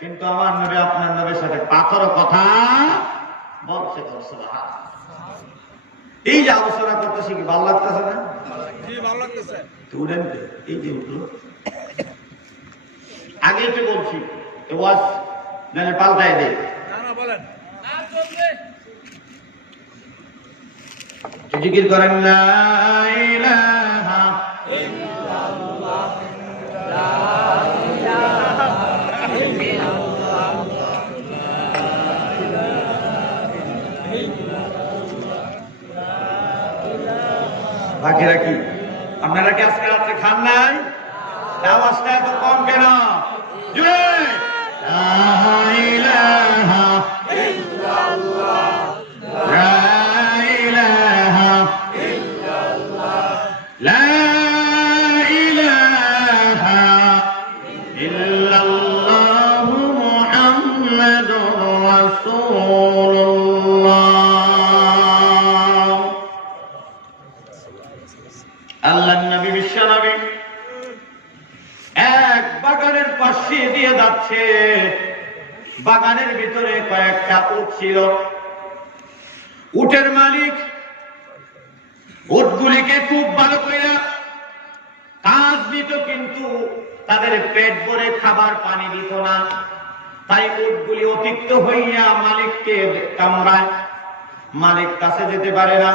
কিন্তু আমার নবী আপনার নবীর সাথে পাথর কথা বলছে। এই যে আলোচনা করতেছি, কি ভালো লাগতেছে না? এই যে উঠলো, আগে তো বলছি ওয়াজ নাহলে পাল্টাই দেয়। জিকির করেন, লা ইলাহা ইল্লাল্লাহ, লা ইলাহা ইল্লাল্লাহ, বাকিরা কি? আপনারা কি আজকে রাত্রে খান নাই? আওয়াজটা এত কম কেন? জোরে, লা ইলাহা ইল্লাল্লাহ, লা ইলাহা ইল্লাল্লাহ, লা ইলাহা ইল্লাল্লাহ মুহাম্মাদুর রাসূলুল্লাহ। আল্লাহর নবী, বিশ্ব নবী এক বাগানের পাশে দিয়ে যাচ্ছে। বাগানের ভিতরে কয়েকটা উট ছিল। উটের মালিক উটগুলিকে খুব ভালো করে কাজ দিত, কিন্তু তাদের পেট ভরে খাবার পানি দিত না। তাই উটগুলি অতিরিক্ত হইয়া মালিককে কামড়ায়, মালিক কাছে যেতে পারে না।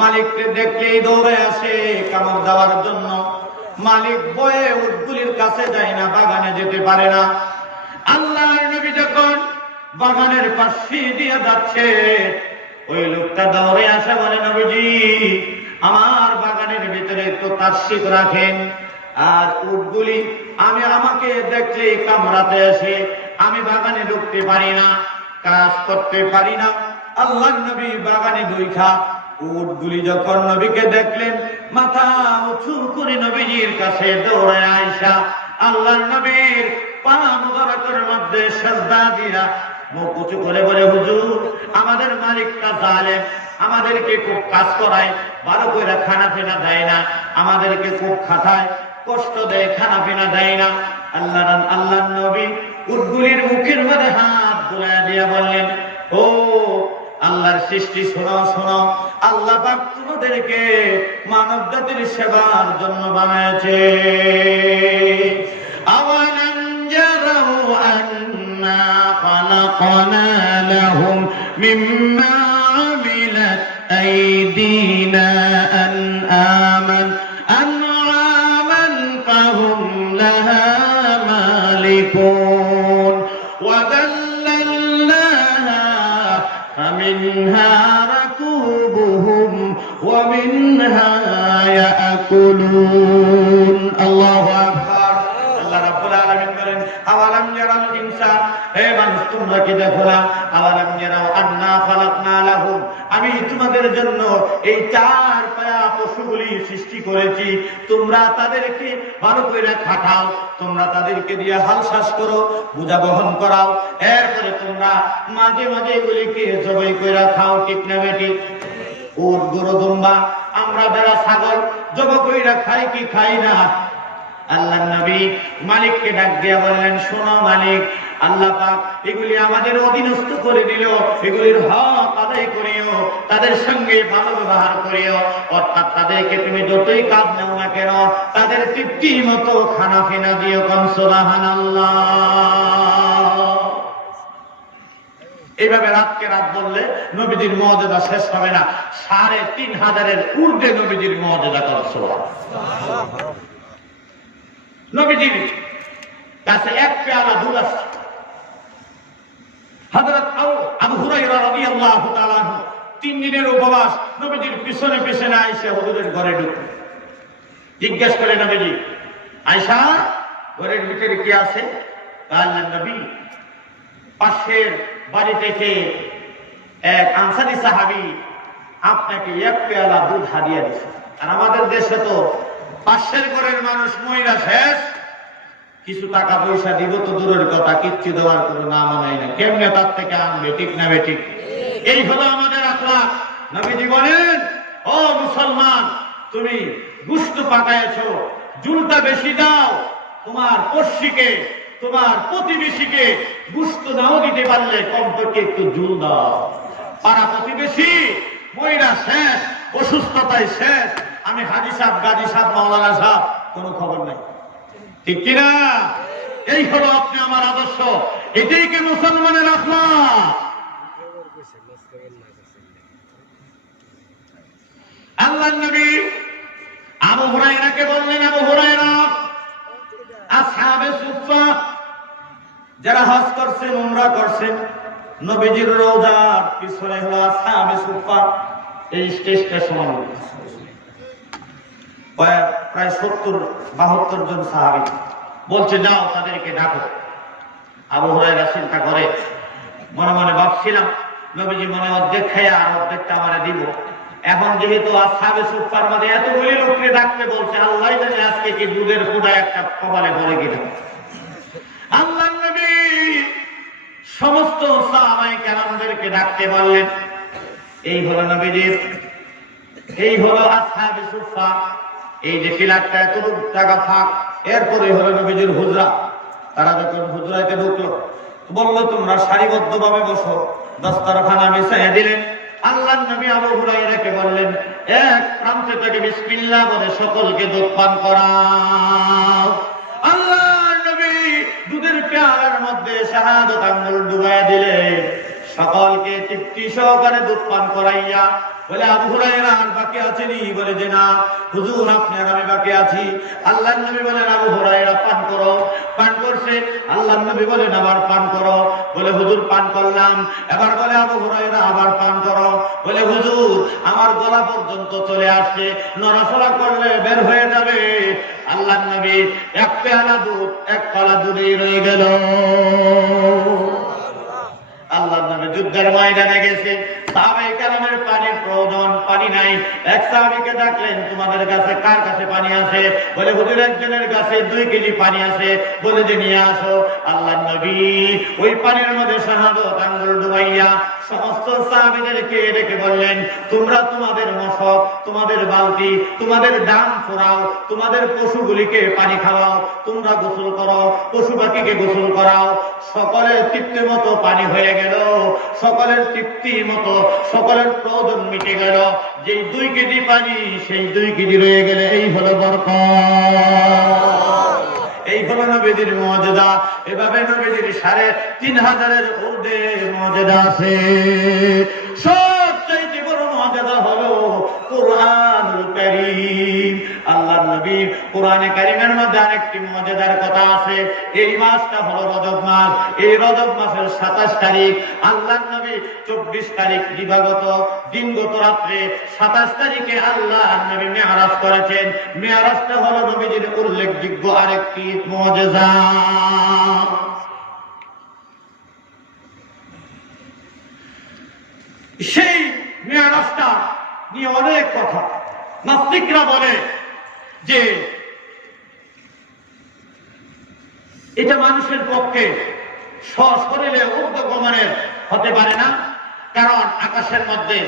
মালিককে দেখলেই দৌড়ে আসে কামড় দেওয়ার জন্য। মালিক ভয়ে উটগুলির কাছে যায় না, বাগানে যেতে পারে না। আল্লাহর নবী যখন বাগানের পাশে দিয়ে যাচ্ছে, ওই লোকটা দৌড়ে আসে, বলে নবীজি আমার বাগানের ভিতরে একটু তাসিক রাখেন। আর উটগুলি আমাকে দেখলে কামড়াতে আসে, আমি বাগানে ঢুকতে পারি না, কাজ করতে পারি না। আল্লাহর নবী বাগানে ঢুইকা উটগুলি যখন নবীকে দেখলেন, মাথা উঁচু করে নবীজির কাছে দৌড়ে আইসা আল্লাহর নবীর পা মুবারকের মধ্যে সিজদা দিয়া মুখ উঁচু করে বলে, হুজুর আমাদের মালিকটা জালেম, আমাদেরকে খুব কাজ করায়, ভালো করে খানা পিনা দেয় না, আমাদেরকে খুব খাটায়, কষ্ট দেয়, খানা পিনা দেয় না। আল্লাহ নবী উটগুলির মুখের মধ্যে হাত বুলাইয়া দিয়া বললেন, ও আল্লাহর সৃষ্টি, শোনো শোনো, আল্লাহ পাক তোমাদেরকে মানব জাতির সেবার জন্য বানাইছে। আওয়ালাম ইয়ারাউ আন্না খালাকনা লাহুম মিম্মা আমিলাত আইদিনা আনআমান ফাহুম লাহা মালিকুন ওয়া فمنها ركوبهم ومنها يأكلون الله أكبر আল্লাহ রাব্বুল আলামিন বলেন, আওয়ালাম ইয়ারাল ইনসান, হে মানুষ তোমরা কি দেখো না, আওয়ালাম ইয়ারাও আন্না খালাকনা লাহুম, আমি তোমাদের জন্য এই চার পায়া পশুগুলি সৃষ্টি করেছি, তোমরা তাদেরকে ভালো করে খাটাও, তোমরা তাদেরকে দিয়ে হাল চাষ করো, বোঝা বহন করাও, এরপরে তোমরা মাঝে মাঝে এগুলিকে জবাই করে খাও, ঠিক না বেটি? উট, গরু, দুম্বা, আমরা বেড়া, ছাগল জবাই করে খাই কি খাই না? আল্লাহ নবী মালিককে ডাক দিয়া বললেন, শোনো মালিক, আল্লাহ পাক এগুলি আমাদের অধীনস্থ করে দিল, এগুলির হক আদায় করিও, তাদের সঙ্গে ভালো ব্যবহার করিও, অর্থাৎ তাদেরকে তুমি যতই কাজ নাও না কেন তাদের তৃপ্তি মতো খানা পিনা দিও। কোন সুবহানাল্লাহ। এইভাবে রাতকে রাত বললে নবীজির মর্যাদা শেষ হবে না। ৩,৫০০-এর ঊর্ধ্বে নবীজির মর্যাদা। কোন সুবহানাল্লাহ। নবীজির কাছে এক পেয়ালা দুধ আসছে। হযরত আবু হুরায়রা রাদিয়াল্লাহু তাআলা ৩ দিনের উপবাস, নবীজির পিছনে পিছনে আয়েশা হুজুরের ঘরে ঢুকে জিজ্ঞেস করে, নবীজি আয়েশা ঘরের ভিতরে কি আছে? বললেন, নবী পাশের বাড়ি থেকে এক আনসারী সাহাবী আপনাকে এক পেয়ালা দুধ হাদিয়া দিয়েছে। আর আমাদের দেশে তো পাশের ঘরের মানুষ মহিলা শেষ, কিছু টাকা পয়সা দিব তো দূরের কথা, কিচ্ছু দেওয়ার কোনো নাম নাই না, কেমনে তার থেকে আনবে, ঠিক না বেঠিক? এই হলো আমাদের আখলাক। নবীজি বলেন, ও মুসলমান, তুমি গুস্ত পাকায়েছো, জুলটা বেশি দাও, তোমার পড়শিকে, তোমার প্রতিবেশীকে গুস্ত নাও দিতে পারলে কমপক্ষে একটু জুল দাও। পাড়া প্রতিবেশী মহিলা শেষ, অসুস্থতায় শেষ, আমি হাজি সাহেব, গাজী সাহেব, মাওলানা সাহেব, কোনো খবর নেই, ঠিক কিনা? এই হলো আপনি আমার আদর্শ, এটাই কি মুসলমানের আখলাক? আল্লাহর নবী আবু হুরায়রাকে বললেন, আবু হুরায়রা, আসহাবে সুফফা যারা হজ করছেন, উমরা করছেন, নবীজির রওজার পিছনে হলো আসহাবে সুফফা, এই স্টেজটা সমান প্রায় ৭০-৭২ জন সাহাবী বলছে, যাও তাদেরকে ডাকো। আবু হুরায়রা চিন্তা করে, মনে মনে ভাবছিলাম নবীজি মনে অর্ধেক খাইয়া আর অর্ধেকটা আমারে দিব। এখন যেহেতু আসহাবে সুফফার মধ্যে এতগুলি লোককে ডাকতে বলছে, আল্লাহ জানে আজকে কি দুধের কুড়া একটা কপালে পড়ে কিনা। আল্লাহর নবী সমস্ত সাহাবায়ে কেরামদেরকে ডাকতে বললেন। এই হলো নবীজির, এই হলো আসহাবে সুফফা, এই যে পিলারটা এত টাকা ফাঁক, এরপরে হলো নবীজির হুজরা। তারা যখন হুজরাতে ঢুকলো, বললো তোমরা সারিবদ্ধ ভাবে বসো, দস্তরখানা বিছাইয়া দিলেন। আল্লাহর নবী আবু হুরায়রাকে বললেন, এক প্রান্ত থেকে বিসমিল্লাহ বলে সকলকে দুধ পান করাও। আল্লাহর নবী দুধের পেয়ালার মধ্যে শাহাদাত আঙ্গুল ডুবাইয়া দিলেন, সকলকে তৃপ্তি সহকারে দুধ পান করাইয়া বলে আবু হুরায়রা আর বাকি আছেনি? বলে যে না হুজুর, আপনি আর আমি বাকি আছি। আল্লাহর নবী বলেন আবু হুরায়রা পান করো। পান করছে। আল্লাহর নবী বলেন আবার পান করো। বলে হুজুর পান করলাম। এবার বলে আবু হুরায়রা আবার পান করো। বলে হুজুর আমার গলা পর্যন্ত চলে আসছে, নড়াচড়া করলে বের হয়ে যাবে। আল্লাহর নবী এক পেয়ালা দুধ এক কলা দুধেই রয়ে গেল। আল্লাহর নবী যুদ্ধের ময়দানে গেছে, সাহাবায়ে কেরামের পানির প্রয়োজন, পানি নাই। এক সাহাবীকে ডাকলেন, তোমাদের কাছে কার কাছে পানি আছে? বলে হুজুর একজনের কাছে 2 কেজি পানি আছে। বলে যে নিয়ে আসো। আল্লাহর নবী ওই পানির মধ্যে শাহাদাত আঙ্গুল ডুবাইয়া সমস্ত সাহাবীদেরকে ডেকে বললেন, তোমরা তোমাদের মশক, তোমাদের বালতি, তোমাদের ডাম ফোরাও, তোমাদের পশুগুলিকে পানি খাওয়াও, তোমরা গোসল করো, পশু পাখিকে গোসল করাও। সকলের তৃপ্তি মতো পানি হয়ে গেল। সকলের তৃপ্তি মতো সকলের প্রয়োজন মিটে গেল। যেই 2 কেজি পানি সেই 2 কেজি রয়ে গেলে এই হলো বরকত। এই হলো নবীদের মুআজিজা। এভাবে নবীদের 3500-এর ঊর্ধ্বে মুআজিজা আছে। সবচেয়ে বড় মুআজিজা হলো কুরআনুল কারীম। আল্লাহর নবী কোরআনে কারীমের মধ্যে আরেকটি মুআজিজার কথা আছে। এই মাসটা হলো রজব মাস। এই রজব মাসের 27 তারিখ আল্লাহর নবী 24 তারিখ দিবাগত দিনগত রাত্রে 27 তারিখে আল্লাহর নবী মেরাজ করেছেন। মেরাজটা হলো নবীদের উল্লেখযোগ্য আরেকটি মুআজিজা। সেই মেরাজটা নিয়ে অনেক কথা। নাস্তিকরা বলে যে এটা মানুষের পক্ষে সশরীরে ঊর্ধ্বগমনের হতে পারে না, কারণ আকাশের মধ্যে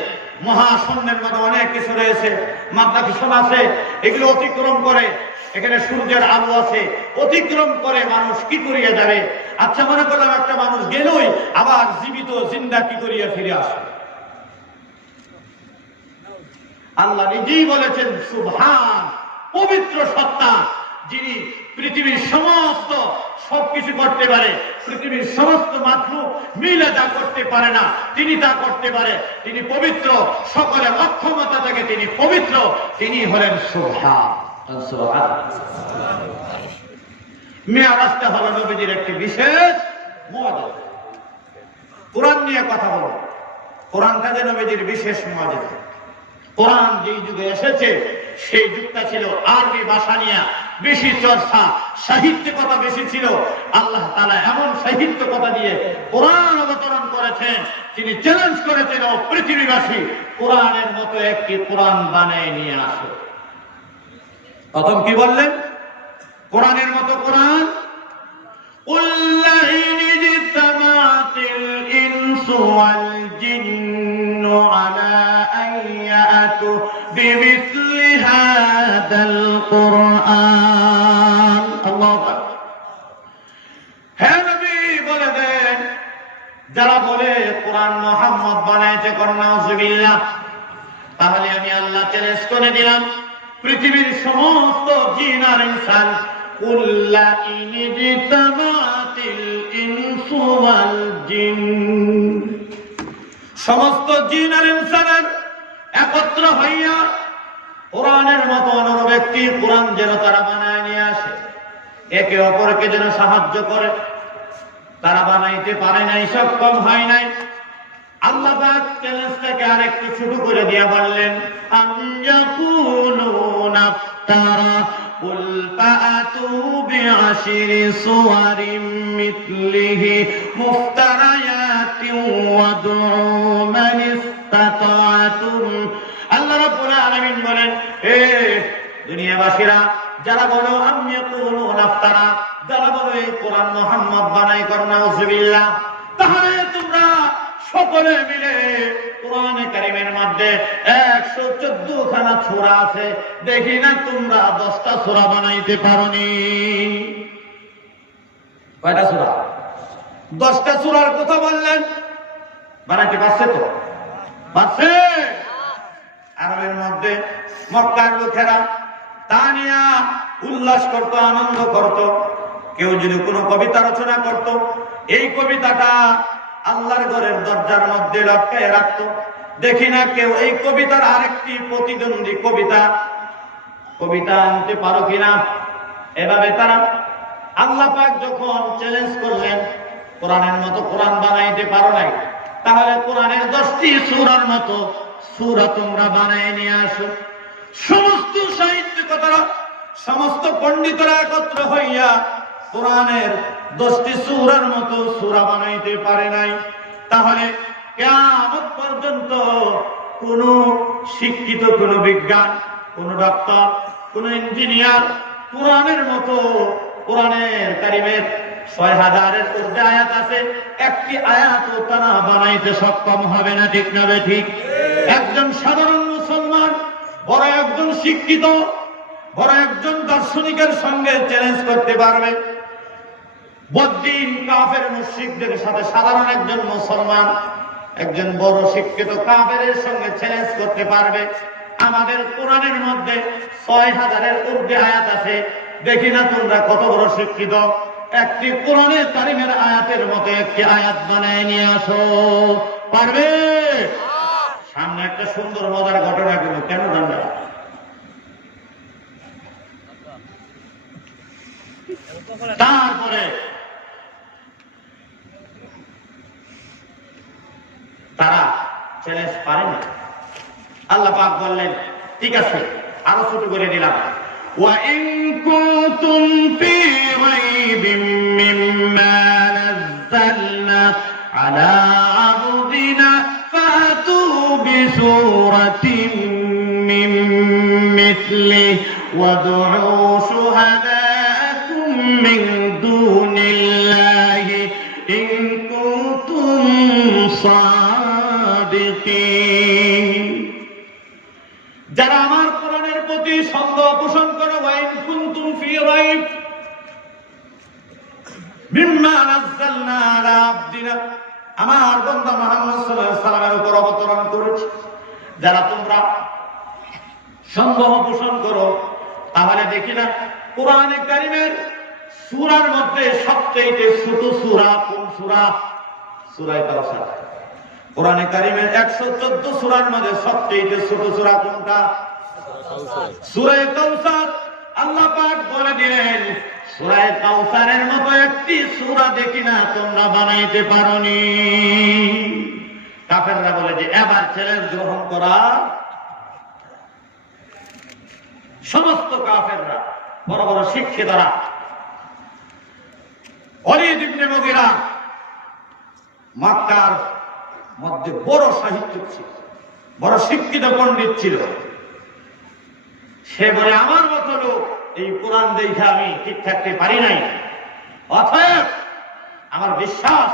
মহাশূন্যের মধ্যে অনেক কিছু রয়েছে, মাধ্যাকর্ষণ আছে, এগুলো অতিক্রম করে এখানে সূর্যের আলো আছে, অতিক্রম করে মানুষ কি করিয়া যাবে? আচ্ছা মনে করলাম একটা মানুষ গেলই আবার জীবিত জিন্দা কি করিয়া ফিরে আসে? আল্লাহ নিজেই বলেছেন সুবহান, পবিত্র সত্তা, যিনি পৃথিবীর সমস্ত সবকিছু করতে পারে, পৃথিবীর সমস্ত মাখলুক মিলে যা করতে পারে না তিনি তা করতে পারে। তিনি পবিত্র, সকলের অক্ষমতা থেকে তিনি পবিত্র, তিনি হলেন সুবহান। মেরাজটা হলো নবীজির একটি বিশেষ মুআজিজা। কোরআন নিয়ে কথা বলো, কোরআনটা যে নবীজির বিশেষ মুআজিজা। কোরআন যেই যুগে এসেছে সেই যুগটা ছিল আরবি ভাষা নিয়ে বেশি চর্চা, সাহিত্যিকতা বেশি ছিল। আল্লাহ তাআলা এমন সাহিত্যিকতা দিয়ে কোরআন অবতরণ করেছেন, তিনি চ্যালেঞ্জ করেছেন ও পৃথিবীবাসী কোরআনের মতো একটি কোরআন বানিয়ে নিয়ে আসো। প্রথম কি বললেন? কোরআনের মতো কোরআন। بمثل هذا القرآن الله أكبر। হে নবী বলে দেন, যারা বলে কোরআন মুহাম্মদ বানাইছে, করোনা নাউজুবিল্লাহ, তাহলে আমি আল্লাহ চ্যালেঞ্জ করে দিলাম পৃথিবীর সমস্ত জিন আর ইনসান, কুল্লা ইনজিতামাতিল ইনসু ওয়াল জিন, সমস্ত জিন আর ইনসানের একত্র হইয়া কোরআনের মতো অন্য ব্যক্তি কোরআন যেন তারা বানায় নিয়ে আসে, একে অপরকে যেন সাহায্য করে। তারা বানাইতে পারে নাই, সক্ষম হয় নাই। আল্লাহ পাক চ্যালেঞ্জটাকে আরেকটু ছোট করে দিয়া বললেন, আনজাকুলুনা তারা কুল ফাআতু বিআশরি সুওয়ারিম মিথলিহি মুফতারায়াতিন ওয়াদউ মান ইসতাতাতুম। আল্লাহ রাব্বুল আলামিন বলেন, হে দুনিয়াবাসীরা, যারা বলো আনজাকুলুনা তারা, যারা বলো এই কোরআন মুহাম্মদ বানাই কর, নাউজুবিল্লাহ, তাহলে তোমরা সকলে মিলে কোরআনে কারীমের মধ্যে 114 খানা সূরা আছে, দেখি না তোমরা 10টা সূরা বানাইতে পারোনি। কয়টা সূরা? 10টা সূরার কথা বললেন, বানাইতে পারছে তো? পারছে। আরবের মধ্যে মক্কার লোকেরা তা নিয়ে উল্লাস করত, আনন্দ করত। কেউ যদি কোনো কবিতা রচনা করত, এই কবিতাটা আল্লাহর ঘরের দরজার মধ্যে লটকায় রাখতো। দেখি না কেউ এই কবিতার আরেকটি প্রতিদ্বন্দ্বী কবিতা আনতে পারো কিনা। এভাবে তারা আল্লাহ পাক যখন চ্যালেঞ্জ করলেন কোরআনের মতো কোরআন বানাইতে পারো নাই, তাহলে কোরআনের 10টি সূরার মতো সূরা তোমরা বানাই নিয়ে আসো। সমস্ত সাহিত্যিকরা, সমস্ত পণ্ডিতরা একত্র হইয়া কোরআনের 10টি সূরার মতো সূরা বানাইতে পারে নাই। তাহলে কিয়ামত পর্যন্ত কোন শিক্ষিত, কোন বিজ্ঞান, কোন ডক্টর, কোন ইঞ্জিনিয়ার কোরআনের মতো, কোরআনের কারিমের 6000-এর ঊর্ধ্বে আয়াত আছে, একটি আয়াতও তারা বানাইতে সক্ষম হবে না। ঠিক না ঠিক? একজন সাধারণ মুসলমান বড় একজন শিক্ষিত, বড় একজন দার্শনিকের সঙ্গে চ্যালেঞ্জ করতে পারবে, বদ্দিন কাফের মুশরিকদের সাথে সাধারণ একজন মুসলমান একজন বড় শিক্ষিত কাফেরের সঙ্গে চ্যালেঞ্জ করতে পারবে। আমাদের কোরআনের মধ্যে 6000-এর ঊর্ধ্বে আয়াত আছে, দেখি না তোমরা কত বড় শিক্ষিত, একটি কোরআনের কারিমের আয়াতের মতো একটি আয়াত বানায় নিয়ে আসো। পারবে? সামনে একটা সুন্দর মজার ঘটনা গেল, কেন জানবে? তারপরে তারা চ্যালেঞ্জ পারে না। আল্লাহ পাক বললেন ঠিক আছে, আরো ছোট করে দিলাম, وَإِن كُنتُمْ فِي رَيْبٍ مِّمَّا نَزَّلْنَا عَلَىٰ عَبْدِنَا فَأْتُوا بِسُورَةٍ مِّن مِّثْلِهِ وَادْعُوا شُهَدَاءَكُم مِّن دُونِ اللَّهِ إِن كُنتُمْ صَادِقِينَ। যারা আমার কোরআনের প্রতি সন্দেহ পোষণ করো, ওয়াইন কুনতুম ফি রাইব মিম্মা নাযালনা আলা আবদিনা, আমার বান্দা মুহাম্মদ সাল্লাল্লাহু আলাইহি সাল্লামের উপর অবতরণ করেছি, যারা তোমরা সন্দেহ পোষণ করো, তাহলে দেখি না কোরআনে কারীমের সূরার মধ্যে সবচেয়ে ছোট সূরা কোন সূরা? সূরা কাউসার। কোরআনে কারীমের 114 সূরার মধ্যে সবচেয়ে ছোট সূরা কোনটা? সূরা কাউসার। আল্লাহ পাক বলে দিলেন সূরা কাউসারের মতো একটি সূরা দেখি না তোমরা বানাইতে পারোনি। কাফেররা বলে যে এবার চ্যালেঞ্জ গ্রহণ করা। সমস্ত কাফেররা, বড় বড় শিক্ষিতরা, ওলীদ ইবনে মুগীরা মক্কার মধ্যে বড় সাহিত্যিক ছিল, বড় শিক্ষিত পণ্ডিত ছিল, সে বলে আমার মতো লোক এই কোরআন দেখে আমি ঠিক থাকতে পারি নাই, অতএব আমার বিশ্বাস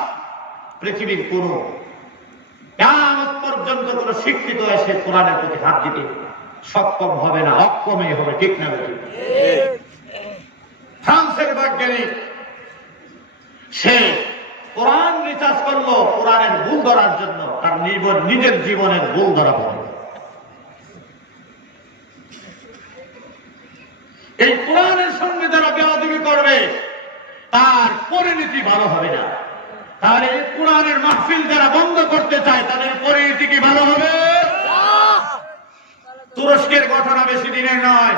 পৃথিবীর কোন কিয়ামত পর্যন্ত কোন শিক্ষিত এসে কোরআনের প্রতি হাত দিতে সক্ষম হবে না, অক্ষমই হবে। ঠিক না? ফ্রান্সের বৈজ্ঞানিক সে কোরআন রিসার্চ করলো কোরআনের ভুল ধরার জন্য, তার নিজের জীবনের ভুল ধরা পড়ে। এই কোরআনের সঙ্গে যারা বেয়াদবি করবে তার পরিণতি ভালো হবে না। তাহলে এই কোরআনের মাহফিল যারা বন্ধ করতে চায় তাদের পরিণতি কি ভালো হবে? তুরস্কের ঘটনা বেশি দিনের নয়,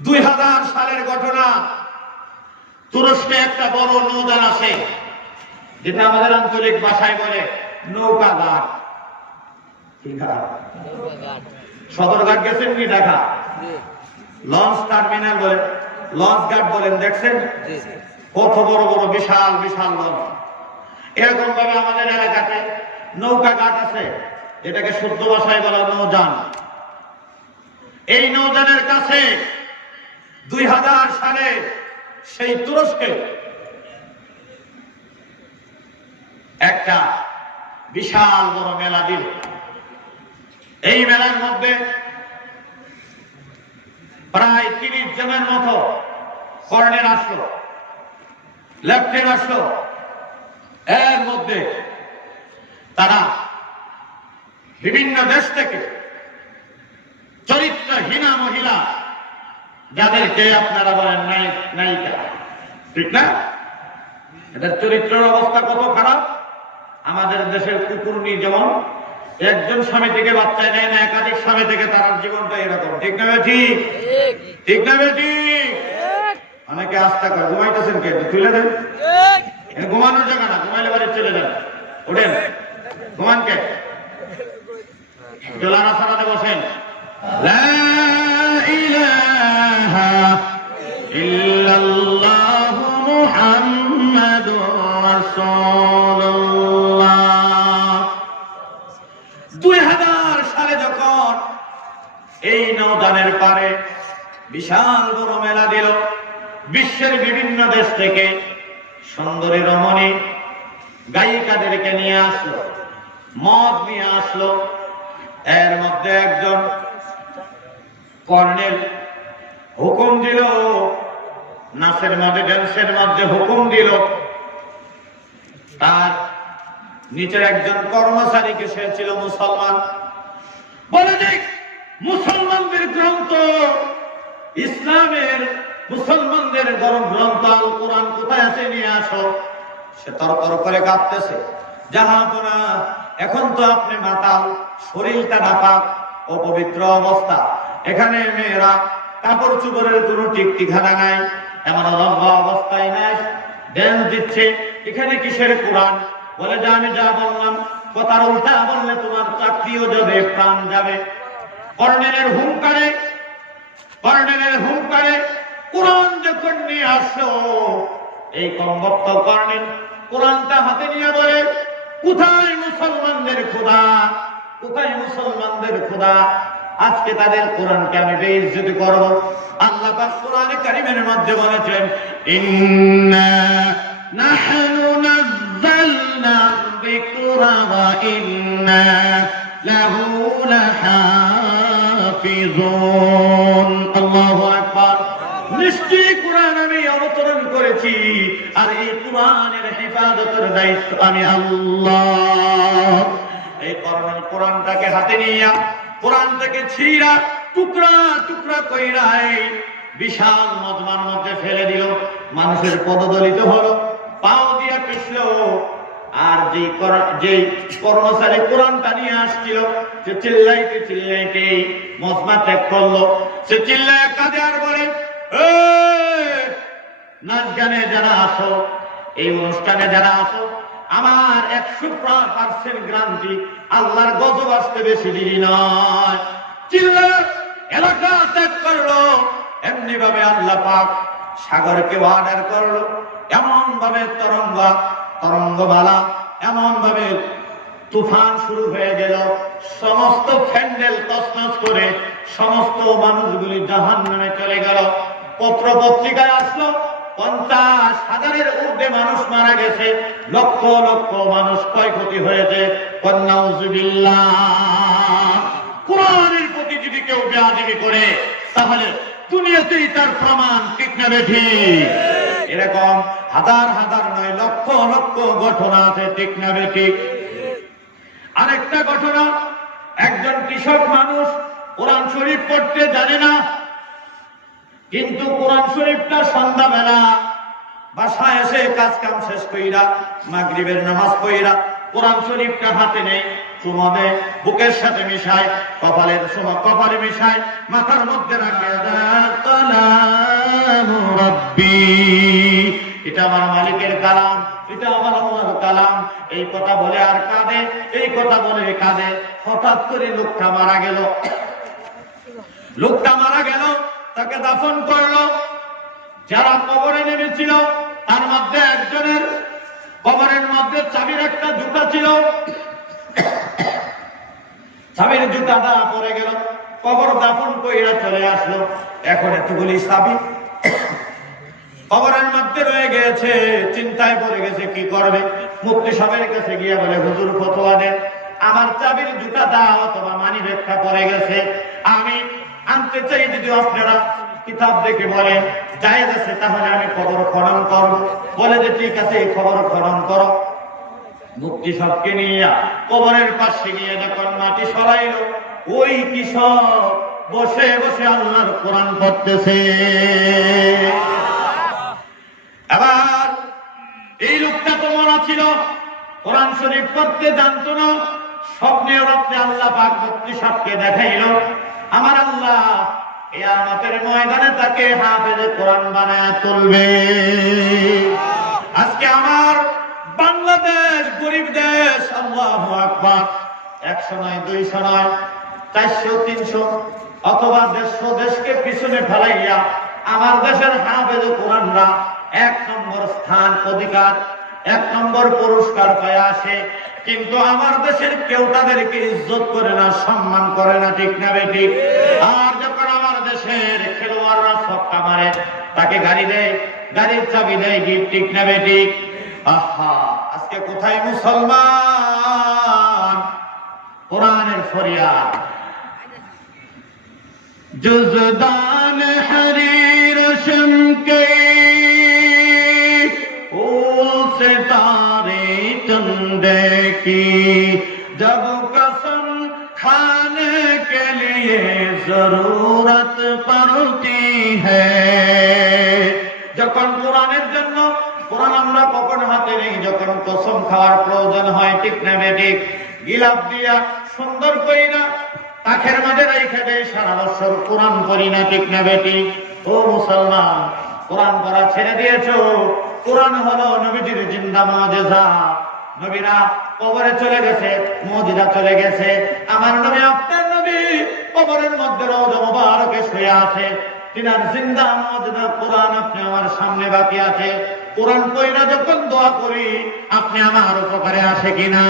2000 সালের ঘটনা। তুরস্কে একটা বড় নৌযান আছে, যেটা আমাদের আঞ্চলিক ভাষায় বলে নৌকা ঘাট। সদরঘাট গেছেন কি? ঢাকা লঞ্চ টার্মিনাল বলে, লঞ্চ ঘাট বলেন, দেখছেন কত বড় বড় বিশাল বিশাল লঞ্চ। এরকম ভাবে আমাদের এলাকাতে নৌকা ঘাট আছে, এটাকে শুদ্ধ ভাষায় বলা নৌযান। এই নৌযানের কাছে 2000 সালে সেই তুরস্কে একটা বিশাল বড় মেলা দিল। এই মেলার মধ্যে প্রায় 30 জনের মতো কর্নেল আসলো, লেফটেন্যান্ট আসলো। এর মধ্যে তারা বিভিন্ন দেশ থেকে চরিত্রহীনা মহিলা, যাদেরকে আপনারা বলেন নায়িকা, ঠিক না? এদের চরিত্রের অবস্থা কত খারাপ। আমাদের দেশের কুকুরনি যেমন একজন স্বামী থেকে বাচ্চা নেয় না, একাধিক স্বামী থেকে তার জীবনটা এরকম। ঠিক না ঠিক? ঠিক না ঠিক? অনেকে আস্থা করে ঘুমাইতেছেন, কে তুলে দেন, ঘুমানোর জায়গা না, ঘুমাইলে বাড়ি চলে যান, ওঠেন, ঘুমান কে, জোলানা সারাতে বসেন। লা ইলাহা ইল্লাল্লাহু মুহাম্মাদুর রাসূলুল্লাহ। 2000 সালে যখন এই নওদানের পারে বিশাল বড় মেলা দিল, বিশ্বের বিভিন্ন দেশ থেকে সুন্দরী রমণী গায়িকাদেরকে নিয়ে আসলো, মদ নিয়ে আসলো। এর মধ্যে একজন কর্নেল হুকুম দিল, নাচের মধ্যে ড্যান্সের মধ্যে হুকুম দিল, তার নিচের একজন কর্মচারীকে, সে ছিল মুসলমান, বলে দেখ মুসলমানদের গ্রন্থ, ইসলামের মুসলমানদের গ্রন্থ আল কোরআন কোথায় আছে, নিয়ে আসো। সে তরতর করে কাঁপতেছে, জাহাপনা এখন তো আপনি মাতাল, শরীরটা নাপাক, অপবিত্র অবস্থা, এখানে মেয়েরা কাপড় চুপড়ের কোনো ঠিকঠিকানা নাই, এমন অলঙ্ঘ অবস্থায় নাই, ড্যান্স দিচ্ছে, এখানে কিসের কোরআন? বলে যে আমি যা বললাম কথার উল্টা বললে তোমার চাকরিও যাবে, প্রাণ যাবে। কর্নেলের হুঙ্কারে কোরআন যখন নিয়ে আসলো, এই কমবক্ত কর্নেল কোরআনটা হাতে নিয়ে বলে, কোথায় মুসলমানদের খোদা, কোথায় মুসলমানদের খোদা? আজকে তাদের কোরআনকে আমি বেইজ্জতি করব। আল্লাহ পাক কোরআনে কারীমের মধ্যে বলেছেন, ইন্না নাহনু নাযালনা যিকরা ওয়া ইন্না লাহু লাহাফিজুন। আল্লাহু আকবার। নিশ্চয়ই কোরআন আমি অবতরণ করেছি, আর এই কোরআনের হেফাজতের দায়িত্ব আমি আল্লাহ। এই কর্নেল কোরআনটাকে হাতে নিয়ে কোরআন থেকে ছিঁড়া টুকরা টুকরা কইরা বিশাল মজমার মধ্যে ফেলে দিল। মানুষের পদদলিত হলো, পাও দিয়া পিছলো। আর যে কর্মচারী কোরআনটা নিয়ে আসছিল, সে চিল্লাইতে চিল্লাইতে মজমা ত্যাগ করলো। সে চিল্লায় কাঁদে আর বলে, নাচ গানে যারা আসো, এই অনুষ্ঠানে যারা আসো, আমার 100% গ্রান্তি আল্লাহর গজব আসতে বেশি দেরি নয়। চিল্লা এলাকা ত্যাগ করলো। এমনি ভাবে আল্লাহ পাক সাগরকে অর্ডার করলো, এমন ভাবে তরঙ্গমালা, এমন ভাবে তুফান শুরু হয়ে গেল, সমস্ত প্যান্ডেল তছনছ করে সমস্ত মানুষগুলি জাহান্নামে চলে গেল। পত্র পত্রিকায় আসলো 50,000-এর ঊর্ধ্বে মানুষ মারা গেছে, লক্ষ লক্ষ মানুষ ক্ষয়ক্ষতি হয়েছে। কোরআনের প্রতি যদি কেউ বেয়াদবি করে, তাহলে দুনিয়াতেই তার প্রমাণ। ঠিক না বেঠিক? এরকম হাজার হাজার নয়, লক্ষ লক্ষ ঘটনা আছে। ঠিক না বেঠিক? আরেকটা ঘটনা, একজন কৃষক মানুষ কোরআন শরীফ পড়তে জানে না, কিন্তু কোরআন শরীফটা সন্ধ্যাবেলা বাসায় এসে কাজ কাম শেষ কইরা, মাগরিবের নামাজ পড়িরা কোরআন শরীফটা হাতে নেই, চুমাবে বুকের সাথে মিশায়, কপালে মিশায়, মাথার মধ্যে রাখে, এটা আমার মালিকের কালাম, এটা আমার আল্লাহর কালাম। এই কথা বলে আর কাঁদে, এই কথা বলে কাঁদে। হঠাৎ করে লোকটা মারা গেল, তাকে দাফন করলো। যারা কবরে নেমেছিল, তার মধ্যে একজনের কবরের মধ্যে চাবির একটা জুতা ছিল, চাবির জুতাটা পড়ে গেল। কবর দাফন কইরা চলে আসলো, এখন এতগুলি চাবি কবরের মধ্যে রয়ে গেছে, চিন্তায় পড়ে গেছে কি করবে। মুফতি সাহেবের কাছে গিয়ে বলে, হুজুর ফতোয়া দেন, আমার চাবির জুতাটা অথবা মানি ব্যাগটা পড়ে গেছে, আমি আনতে চাই, যদি আপনারা কিতাব দেখে বলেন জায়েজ আছে, তাহলে আমি কবর খনন করব। বলে যে ঠিক আছে, এই কবর খনন করো। মুফতি সাহেবকে নিয়ে কবরের পাশে গিয়ে যখন মাটি সরাইলো, ওই কৃষক বসে বসে আল্লাহর কোরআন পড়তেছে। আবার এই লোকটা তো মরা ছিল, কোরআন শরীফ পড়তে জানতো না, স্বপ্নের রাত্রে আল্লাহ পাক মুক্তি সবকে দেখাইল। আমার আল্লাহ কিয়ামতের ময়দানে তাকে হাফেজে কোরআন বানায় তুলবে। আজকে আমার বাংলাদেশ গরিব দেশ, আল্লাহু আকবার, 100 নয়, 200 নয়, 400, 300 অথবা 150 দেশকে পিছনে ফেলাইয়া আমার দেশের হাফেজে কোরআনরা 1 নম্বর স্থান অধিকার, 1 নম্বর পুরস্কার পায় আসে। কিন্তু আমার দেশের কেউ তাদেরকে ইজ্জত করে না, সম্মান করে না, ঠিক না বেঠিক? আর যখন আমার দেশের খেলোয়াড়রা ছক্কা মারে, তাকে গাড়ি দেয়, গাড়ির চাবি দেয় গিফট, ঠিক না বেঠিক? আহা, আজকে কোথায় মুসলমান? কোরআনের ফরিয়াদ। जुज़दान हरीर शमके ओ सितारे चंदे की जब कसम खाने के लिए जरूरत पड़ती है। যখন কোরআনের জন্য, কোরআন আমরা কখন হাতে নেই, যখন কসম খাওয়ার প্রয়োজন হয়, ঠিক না বেঠিক? গিলাপ দিয়া সুন্দর কইরা আখের মাঝে রেখে দেয়, সারা বছর কোরআন পড়ি না, ঠিক না বেঠিক? ও মুসলমান, কোরআন পড়া ছেড়ে দিয়েছো। কোরআন হলো নবীজির জিন্দা মুজিজা। নবীরা কবরে চলে গেছে, মুজিজা চলে গেছে। আমার নবী, আপনার নবী কবরের মধ্যে রওজা মুবারকে শুয়ে আছে, তিনার জিন্দা মুজিজা কোরআন আপনি আমার সামনে বাকি আছে। কোরআন পড়া যখন দোয়া করি, আপনি আমার উপকারে আসে কিনা?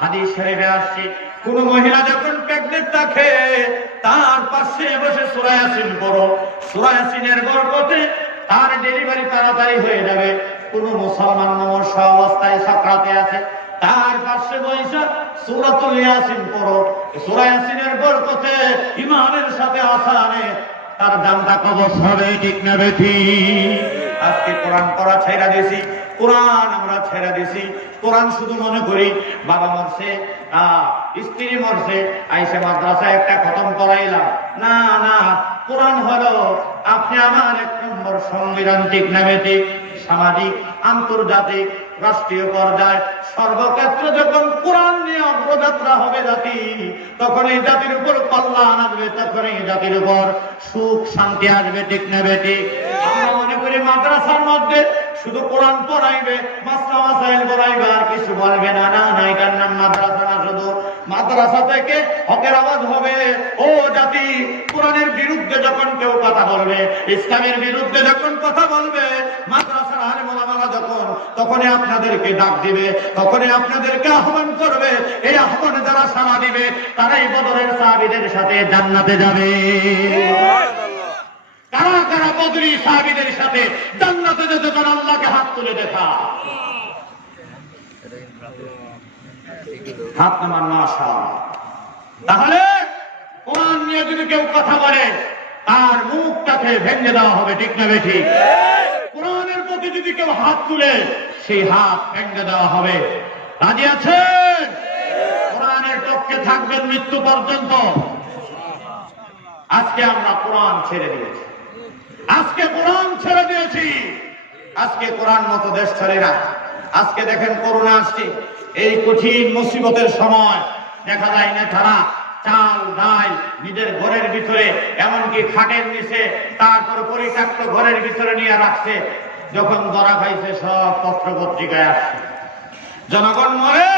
হাদিস শরীফে আসছে, কোন মহিলা যখন প্রেগনেন্ট থাকে, তার পাশে বসে সূরা ইয়াসিন পড়ো। সূরা ইয়াসিনের বরকতে তার ডেলিভারি তাড়াতাড়ি হয়ে যাবে। কোন মুসলমান নমস্য অবস্থায় সাকরাতে আছে, তার পাশে বসে সূরাতুল ইয়াসিন পড়ো। সূরা ইয়াসিনের বরকতে ঈমানের সাথে আসানে তার জানটা কবজ হবে, ঠিক না বেঠিক? আজকে কোরআন পড়া ছেড়ে দিয়েছি, কোরআন আমরা ছেড়ে দিছি। কোরআন শুধু মনে করি বাবা মরছে, স্ত্রী মরছে, আইসে মাদ্রাসায় একটা খতম করাইলাম। না না, কোরআন হলো আপনি আমার 1 নম্বর সংবিধান, ঠিক না বেঠিক? সামাজিক, আন্তর্জাতিক, রাষ্ট্রীয় পর্যায়ে সর্বক্ষেত্রে যখন কোরআন নিয়ে অগ্রযাত্রা হবে জাতি, তখন এই জাতির উপর কল্যাণ আসবে, তখন এই জাতির উপর সুখ শান্তি আসবে, ঠিক না বেঠিক? আমরা মনে করি মাদ্রাসার মধ্যে শুধু কোরআন পড়াইবে, মাসলা মাসাইল পড়াইবে, আর কিছু বলবে না। না না, এটার নাম মাদ্রাসা না। শুধু মাদ্রাসা থেকে হকের আওয়াজ হবে। ও জাতি, কোরআনের বিরুদ্ধে যখন কেউ কথা বলবে, ইসলামের বিরুদ্ধে যখন কথা বলবে, মাদ্রাসার আলেম ওলামারা যখন, তখনই আপনাদেরকে ডাক দিবে, তখনই আপনাদেরকে আহ্বান করবে। এই আহ্বানে যারা সাড়া দিবে, তারাই বদরের সাহাবীদের সাথে জান্নাতে যাবে। কারা কারা বদরি সাহাবীদের সাথে জান্নাতে যেতে চান? আল্লাহকে হাত তুলে দেখা, হাত নামান মাশাআল্লাহ। তাহলে কোরআন নিয়ে যদি কেউ কথা বলে, তার মুখটাকে ভেঙে দেওয়া হবে, ঠিক না বেঠিক? কোরআনের প্রতি যদি কেউ হাত তুলে, সেই হাত ভেঙে দেওয়া হবে। রাজি আছেন? কোরআনের পক্ষে থাকবেন মৃত্যু পর্যন্ত। আজকে আমরা কোরআন ছেড়ে দিয়েছি, আজকে কোরআন ছেড়ে দিয়েছি। আজকে কোরআন মতো দেশ চলে না। আজকে দেখেন করোনা আসছে, এই কঠিন মুসিবতের সময় দেখা যায় না তারা চাল ডাল নিজের ঘরের ভিতরে, এমনকি খাটের নিচে, তারপর পরিত্যক্ত ঘরের ভিতরে নিয়ে রাখছে। যখন ধরা খাইছে, সব পত্র পত্রিকায় আসছে, জনগণ মরে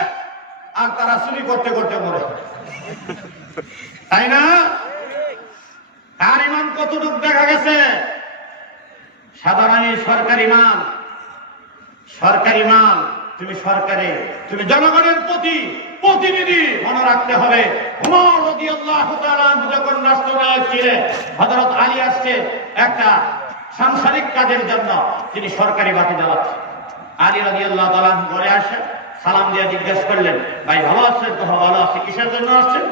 আর তারা চুরি করতে করতে মরে, তাই না? তার ইমান কতটুকু দেখা গেছে? সাধারণ সরকারি মাল, সরকারি মাল তুমি সরকারে, তুমি জনগণের প্রতি প্রতিনিধি মনে রাখতে হবে। ওমর রাদিয়াল্লাহু তাআলা আনহু যখন রাষ্ট্রনায়ক ছিলেন, হযরত আলী আসছে একটা সাংসারিক কাজের জন্য, তিনি সরকারি বাতি জ্বালাচ্ছেন। আলী রাদিয়াল্লাহু তাআলা ঘরে আসেন, সালাম দিয়ে জিজ্ঞেস করলেন, ভাই ভালো আছেন? তো ভালো আছে। কিসের জন্য আসছেন?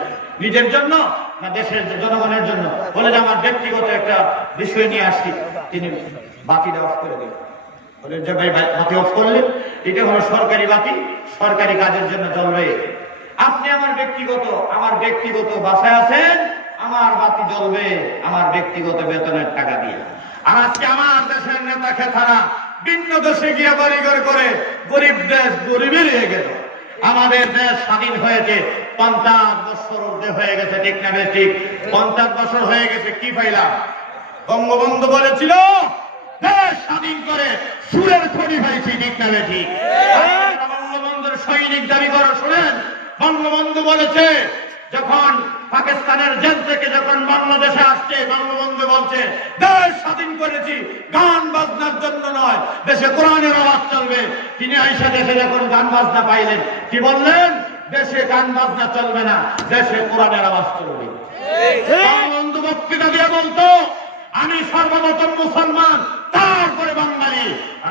নিজের জন্য না দেশের জনগণের জন্য? বলে যে আমার ব্যক্তিগত একটা বিষয় নিয়ে আসছি। তিনি বাতিটা অফ করে দিলেন। বলেন যে ভাই বাতি অফ করলেন, এটা হলো সরকারি বাতি, সরকারি কাজের জন্য জ্বলবে। আপনি আমার ব্যক্তিগত বাসায় আছেন, আমার বাতি জ্বলবে আমার ব্যক্তিগত বেতনের টাকা দিয়ে। আর আজকে আমার দেশের নেতা খেতারা ভিন্ন দেশে গিয়ে বাড়িঘর করে, গরিব দেশ গরিবের হয়ে গেল। আমাদের দেশ স্বাধীন হয়েছে 50 বছর ঊর্ধ্বে হয়ে গেছে, ঠিক না ঠিক? 50 বছর হয়ে গেছে, কি পাইলাম? বঙ্গবন্ধু বলেছিল দেশ স্বাধীন করে সুরের খনি পাইছি, ঠিক না ঠিক? বঙ্গবন্ধুর সৈনিক দাবি করো, শুনেন, বঙ্গবন্ধু বলেছে যখন পাকিস্তানের জেল থেকে যখন বাংলাদেশে আসছে, বঙ্গবন্ধু বলছে দেশ স্বাধীন করেছি গান বাজনার জন্য নয়, দেশে কোরআনের আওয়াজ চলবে। তিনি আইসা দেশে যখন গান বাজনা পাইলেন, কি বললেন? দেশে গান বাজনা চলবে না, দেশে কোরআনের আওয়াজ চলবে। বঙ্গবন্ধু বক্তৃতা দিয়ে বলতো আমি সর্বপ্রথম মুসলমান, তারপরে বাঙালি।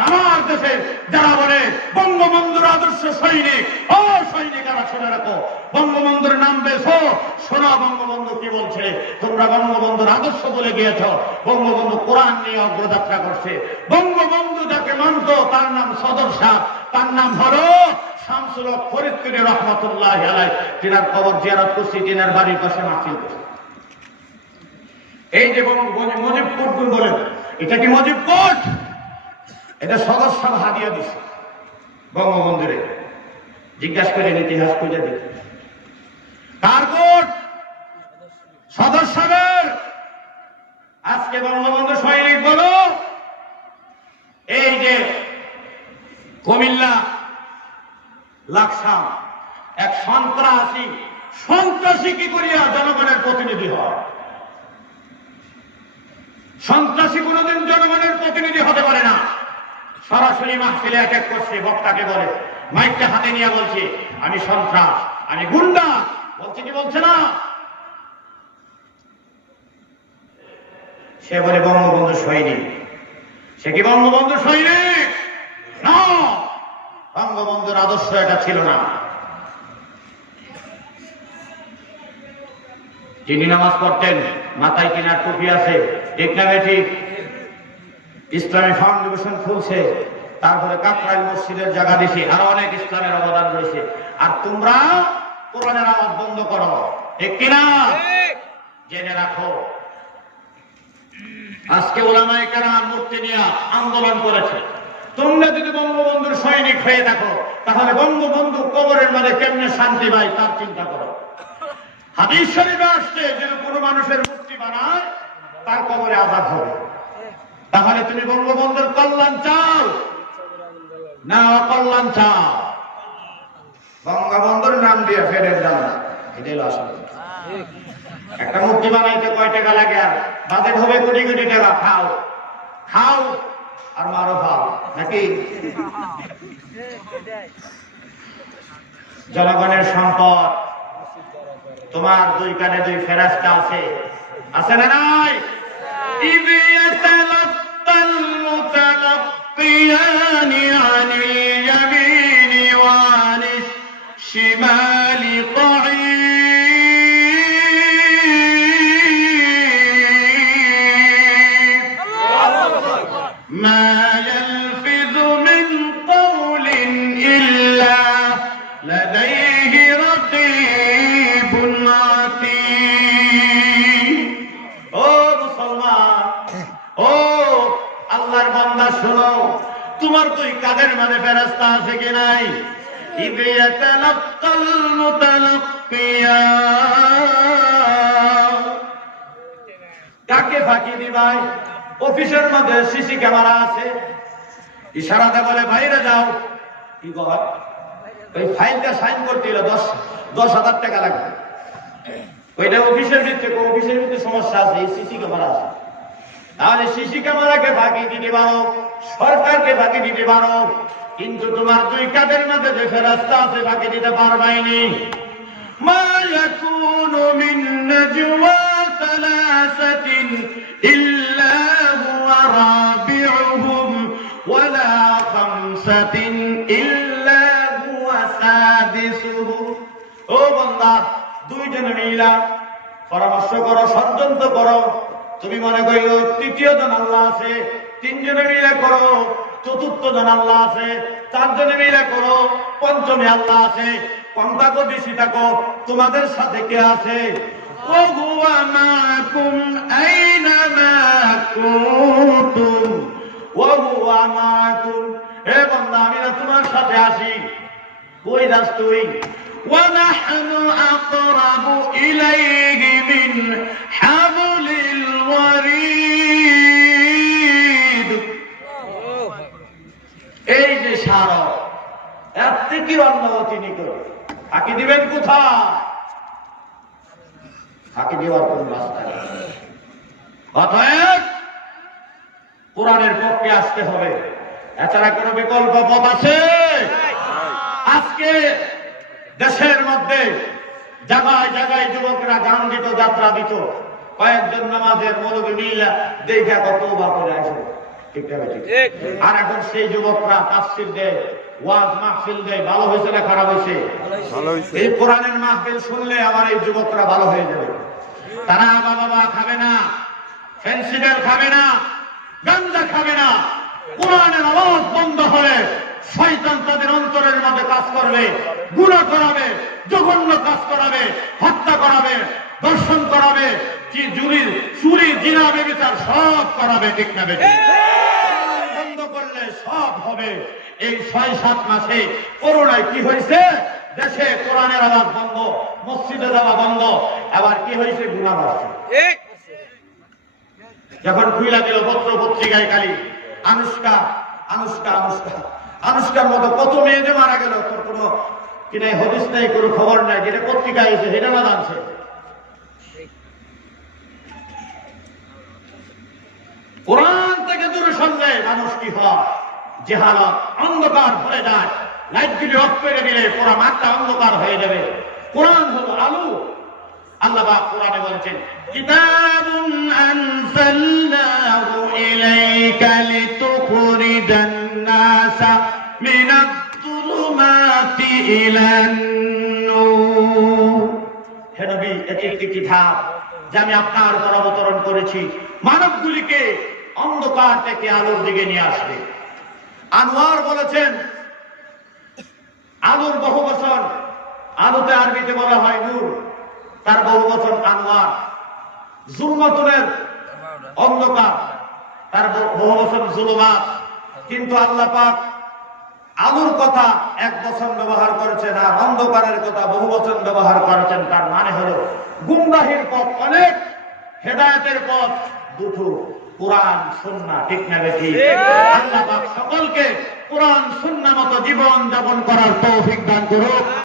আমার দেশে যারা বলে বঙ্গবন্ধুর আদর্শ সৈনিক, ও সৈনিকেরা শুনে রাখো, বঙ্গবন্ধুর নাম বেছো, শোনো বঙ্গবন্ধু কি বলছে। তোমরা বঙ্গবন্ধুর আদর্শ বলে গিয়েছ, বঙ্গবন্ধু কোরআন নিয়ে অগ্রযাত্রা করছে। বঙ্গবন্ধু যাকে মানত তার নাম সদর সাহ, তার নাম হলো শামসুল হক ফরিদপুরি রহমতুল্লাহ আলাইহ। তিনার কবর জিয়ারত করছি, তিনার বাড়ির পাশে মাহফিল করছি। এই যে মুজিবপুর বলেন, এটা কি মুজিবপুর? এটা সদস্য হাদিয়া দিছে বঙ্গবন্ধুরে। জিজ্ঞাসা করেন, ইতিহাস খুঁজে দেখি কার কোট? সদস্যের। আজকে বঙ্গবন্ধু সৈনিক বলো, এই যে কুমিল্লা লাকসাম এক সন্ত্রাসী কি করিয়া জনগণের প্রতিনিধি হয়? সন্ত্রাসী কোনদিন জনগণের প্রতিনিধি হতে পারে না। সরাসরি মাহফিলে এক এক করছে, বক্তাকে বলে, মাইকটা হাতে নিয়ে বলছে আমি সন্ত্রাস, আমি গুন্ডা, বলছে কি বলছে না? সে বলে বঙ্গবন্ধু সৈনিক। সে কি বঙ্গবন্ধু সৈনিক? না, বঙ্গবন্ধুর আদর্শ এটা ছিল না। যিনি নামাজ পড়তেন, মাথায় কিনার টুপি আছে, ঠিক না ঠিক? ইসলামী ফাউন্ডেশন খুলছে, তারপরে কাকরাইল মসজিদের জায়গা দিছে, আরো অনেক ইসলামের অবদান রয়েছে। আর তোমরা কোরআনের আওয়াজ বন্ধ করো, ঠিক কিনা? জেনে রাখো, আজকে ওলামায়ে কেরাম মূর্তি নিয়ে আন্দোলন করেছে। তোমরা যদি বঙ্গবন্ধুর সৈনিক হয়ে থাকো, তাহলে বঙ্গবন্ধু কবরের মধ্যে কেমনে শান্তি পায় তার চিন্তা করো। হাদিস শরীফে আসছে যদি কোনো মানুষের মূর্তি বানায় তার কবরে আযাব হবে। তাহলে তুমি বঙ্গবন্ধুর কল্যাণ চাও না অকল্যাণ চাও? বঙ্গবন্ধুর নাম দিয়ে ফেরের দাম না, এটাই আসলে। একটা মূর্তি বানাইতে কয় টাকা লাগে? আর বাজেট হবে কোটি কোটি টাকা। খাও খাও আর মারো খাও, নাকি? জনগণের সম্পদ, তোমার দুই কানে দুই ফেরেশতা আছে, আছে না নাই? إذ يتلقى المتلقيان عن اليمين وعن الشمال قعيد ما يلفظ من قول إلا لديه رقيب عتيد. ও মুসলমান, ও আল্লাহর বান্দা, শোনো, তোমার দুই কাঁধের মাঝে ফেরেশতা আছে কি নাই? إذ يتلقى المتلقيان, কাকে ফাঁকি দিবাই? অফিসের মধ্যে সিসি ক্যামেরা আছে, ইশারাতে বলে বাইরে যাও। কি কয়? ওই ফাইলটা সাইন করতে হলে 10,000 টাকা লাগবে। ওইটা অফিসের ভিতরে সমস্যা আছে, এই সিসি ক্যামেরা আছে। তাহলে সিসি ক্যামেরাকে ফাঁকি দিতে পারো, সরকারকে ফাঁকি দিতে পারো, কিন্তু তোমার দুই কাঁধের মধ্যে যে ফেরেশতা আছে ফাঁকি দিতে পারবাইনি। মা ইয়াকুনু মিন নাজওয়া সালাসাতিন ইল্লা হুয়া রাবিউহুম ওয়ালা খামসাতিন ইল্লা হুয়া সাদিসুহুম। ও বান্দা, দুইজনে মিলা পরামর্শ করো, ষড়যন্ত্র করো। তুমি মনে করিও তৃতীয় জন আল্লাহ আছে, তিনজনে মিলে করো। চতুর্থ জন আল্লাহ আছে, চারজনে মিলে করো। পঞ্চমে আল্লাহ আছে। কম থাকো বেশি থাকো, তোমাদের সাথে কে আছে? ওহুয়া মাকুম আইনামা কুনতুম ওহুয়া মাকুম। হে বান্দা, আমি না তোমার সাথে আছি, কই তুই ونحن أقرب إليه من حبل الوريد এই যে সারা এর থেকে অন্যগতি নিকট ফাঁকি দিবেন কোথায় ফাঁকি দেওয়ার কোন রাস্তা নেই অতএব কোরআনের পক্ষে আসতে হবে এছাড়া কোনো বিকল্প পথ আছে আজকে দেশের মধ্যে জায়গায় জায়গায় যুবকরা গান দিত যাত্রা দিত কয়েকজন নামাজের মৌলবী মিল্লা দেখা কত বা করে আসে আর এখন সেই যুবকরা তাফসীর দেয় ওয়াজ মাহফিল দেয় ভালো হয়েছে না খারাপ হয়েছে এই কোরআনের মাহফিল শুনলে আমার এই যুবকরা ভালো হয়ে যাবে তারা বাবা খাবে না ফেন্সিডেল খাবে না গাঞ্জা খাবে না কোরআনের আওয়াজ বন্ধ হলে শয়তান তাদের অন্তরের মধ্যে কাজ করবে গুনাহ করাবে জঘন্য কাজ করাবে হত্যা করাবে দর্শন করাবে চুরি জিনা ব্যভিচার সব করাবে ঠিক না বেঠিক বন্ধ করলে সব হবে এই ৬-৭ মাসে করোনায় কি হয়েছে দেশে কোরআনের আওয়াজ বন্ধ মসজিদে যাওয়া বন্ধ আবার কি হয়েছে গুনাহ বাড়ছে যখন খুইলা দিল পত্র পত্রিকায় খালি আনুষ্কা আনুষ্কা আনুষ্কা আনুষ্কার মতো কত মেয়ে যে মারা গেল তোর কোনো কি নাই হদিস নাই কোনো খবর নাই যেটা পত্রিকায় এসে সেটা না জানছে কোরআন থেকে দূরে সরলে মানুষ কি হয় জেহালত অন্ধকার ভরে যায় লাইটগুলি অফ করে দিলে পুরো মাঠটা অন্ধকার হয়ে যাবে কোরআন হলো আলো আল্লাহ পাক কোরআনে বলেছেন কিতাবুন আনজালনাহু ইলাইকা লিতুখরিজান নাসা মিনাজ-যুলুমাতি ইলান-নূর হে নবী এটি একটি কিতাব যা আমি আপনার উপর অবতরণ করেছি মানবগুলিকে অন্ধকার থেকে আলোর দিকে নিয়ে আসবে আনোয়ার বলেছেন আলোর বহুবচন আলোতে আরবিতে বলা হয় নূর তার বহুবচন আনোয়ার জুলমাতুনের অন্ধকার তার বহুবচন জুলুমাত কিন্তু আল্লাহ পাক আলোর কথা এক বচন ব্যবহার করেছেন আর অন্ধকারের কথা বহুবচন ব্যবহার করেছেন তার মানে হলো গুমরাহির পথ অনেক হেদায়েতের পথ দুটো কোরআন সুন্নাহ ঠিক না বেঠিক আল্লাহ পাক সকলকে কোরআন সুন্নাহ মতো জীবন যাপন করার তৌফিক দান করুন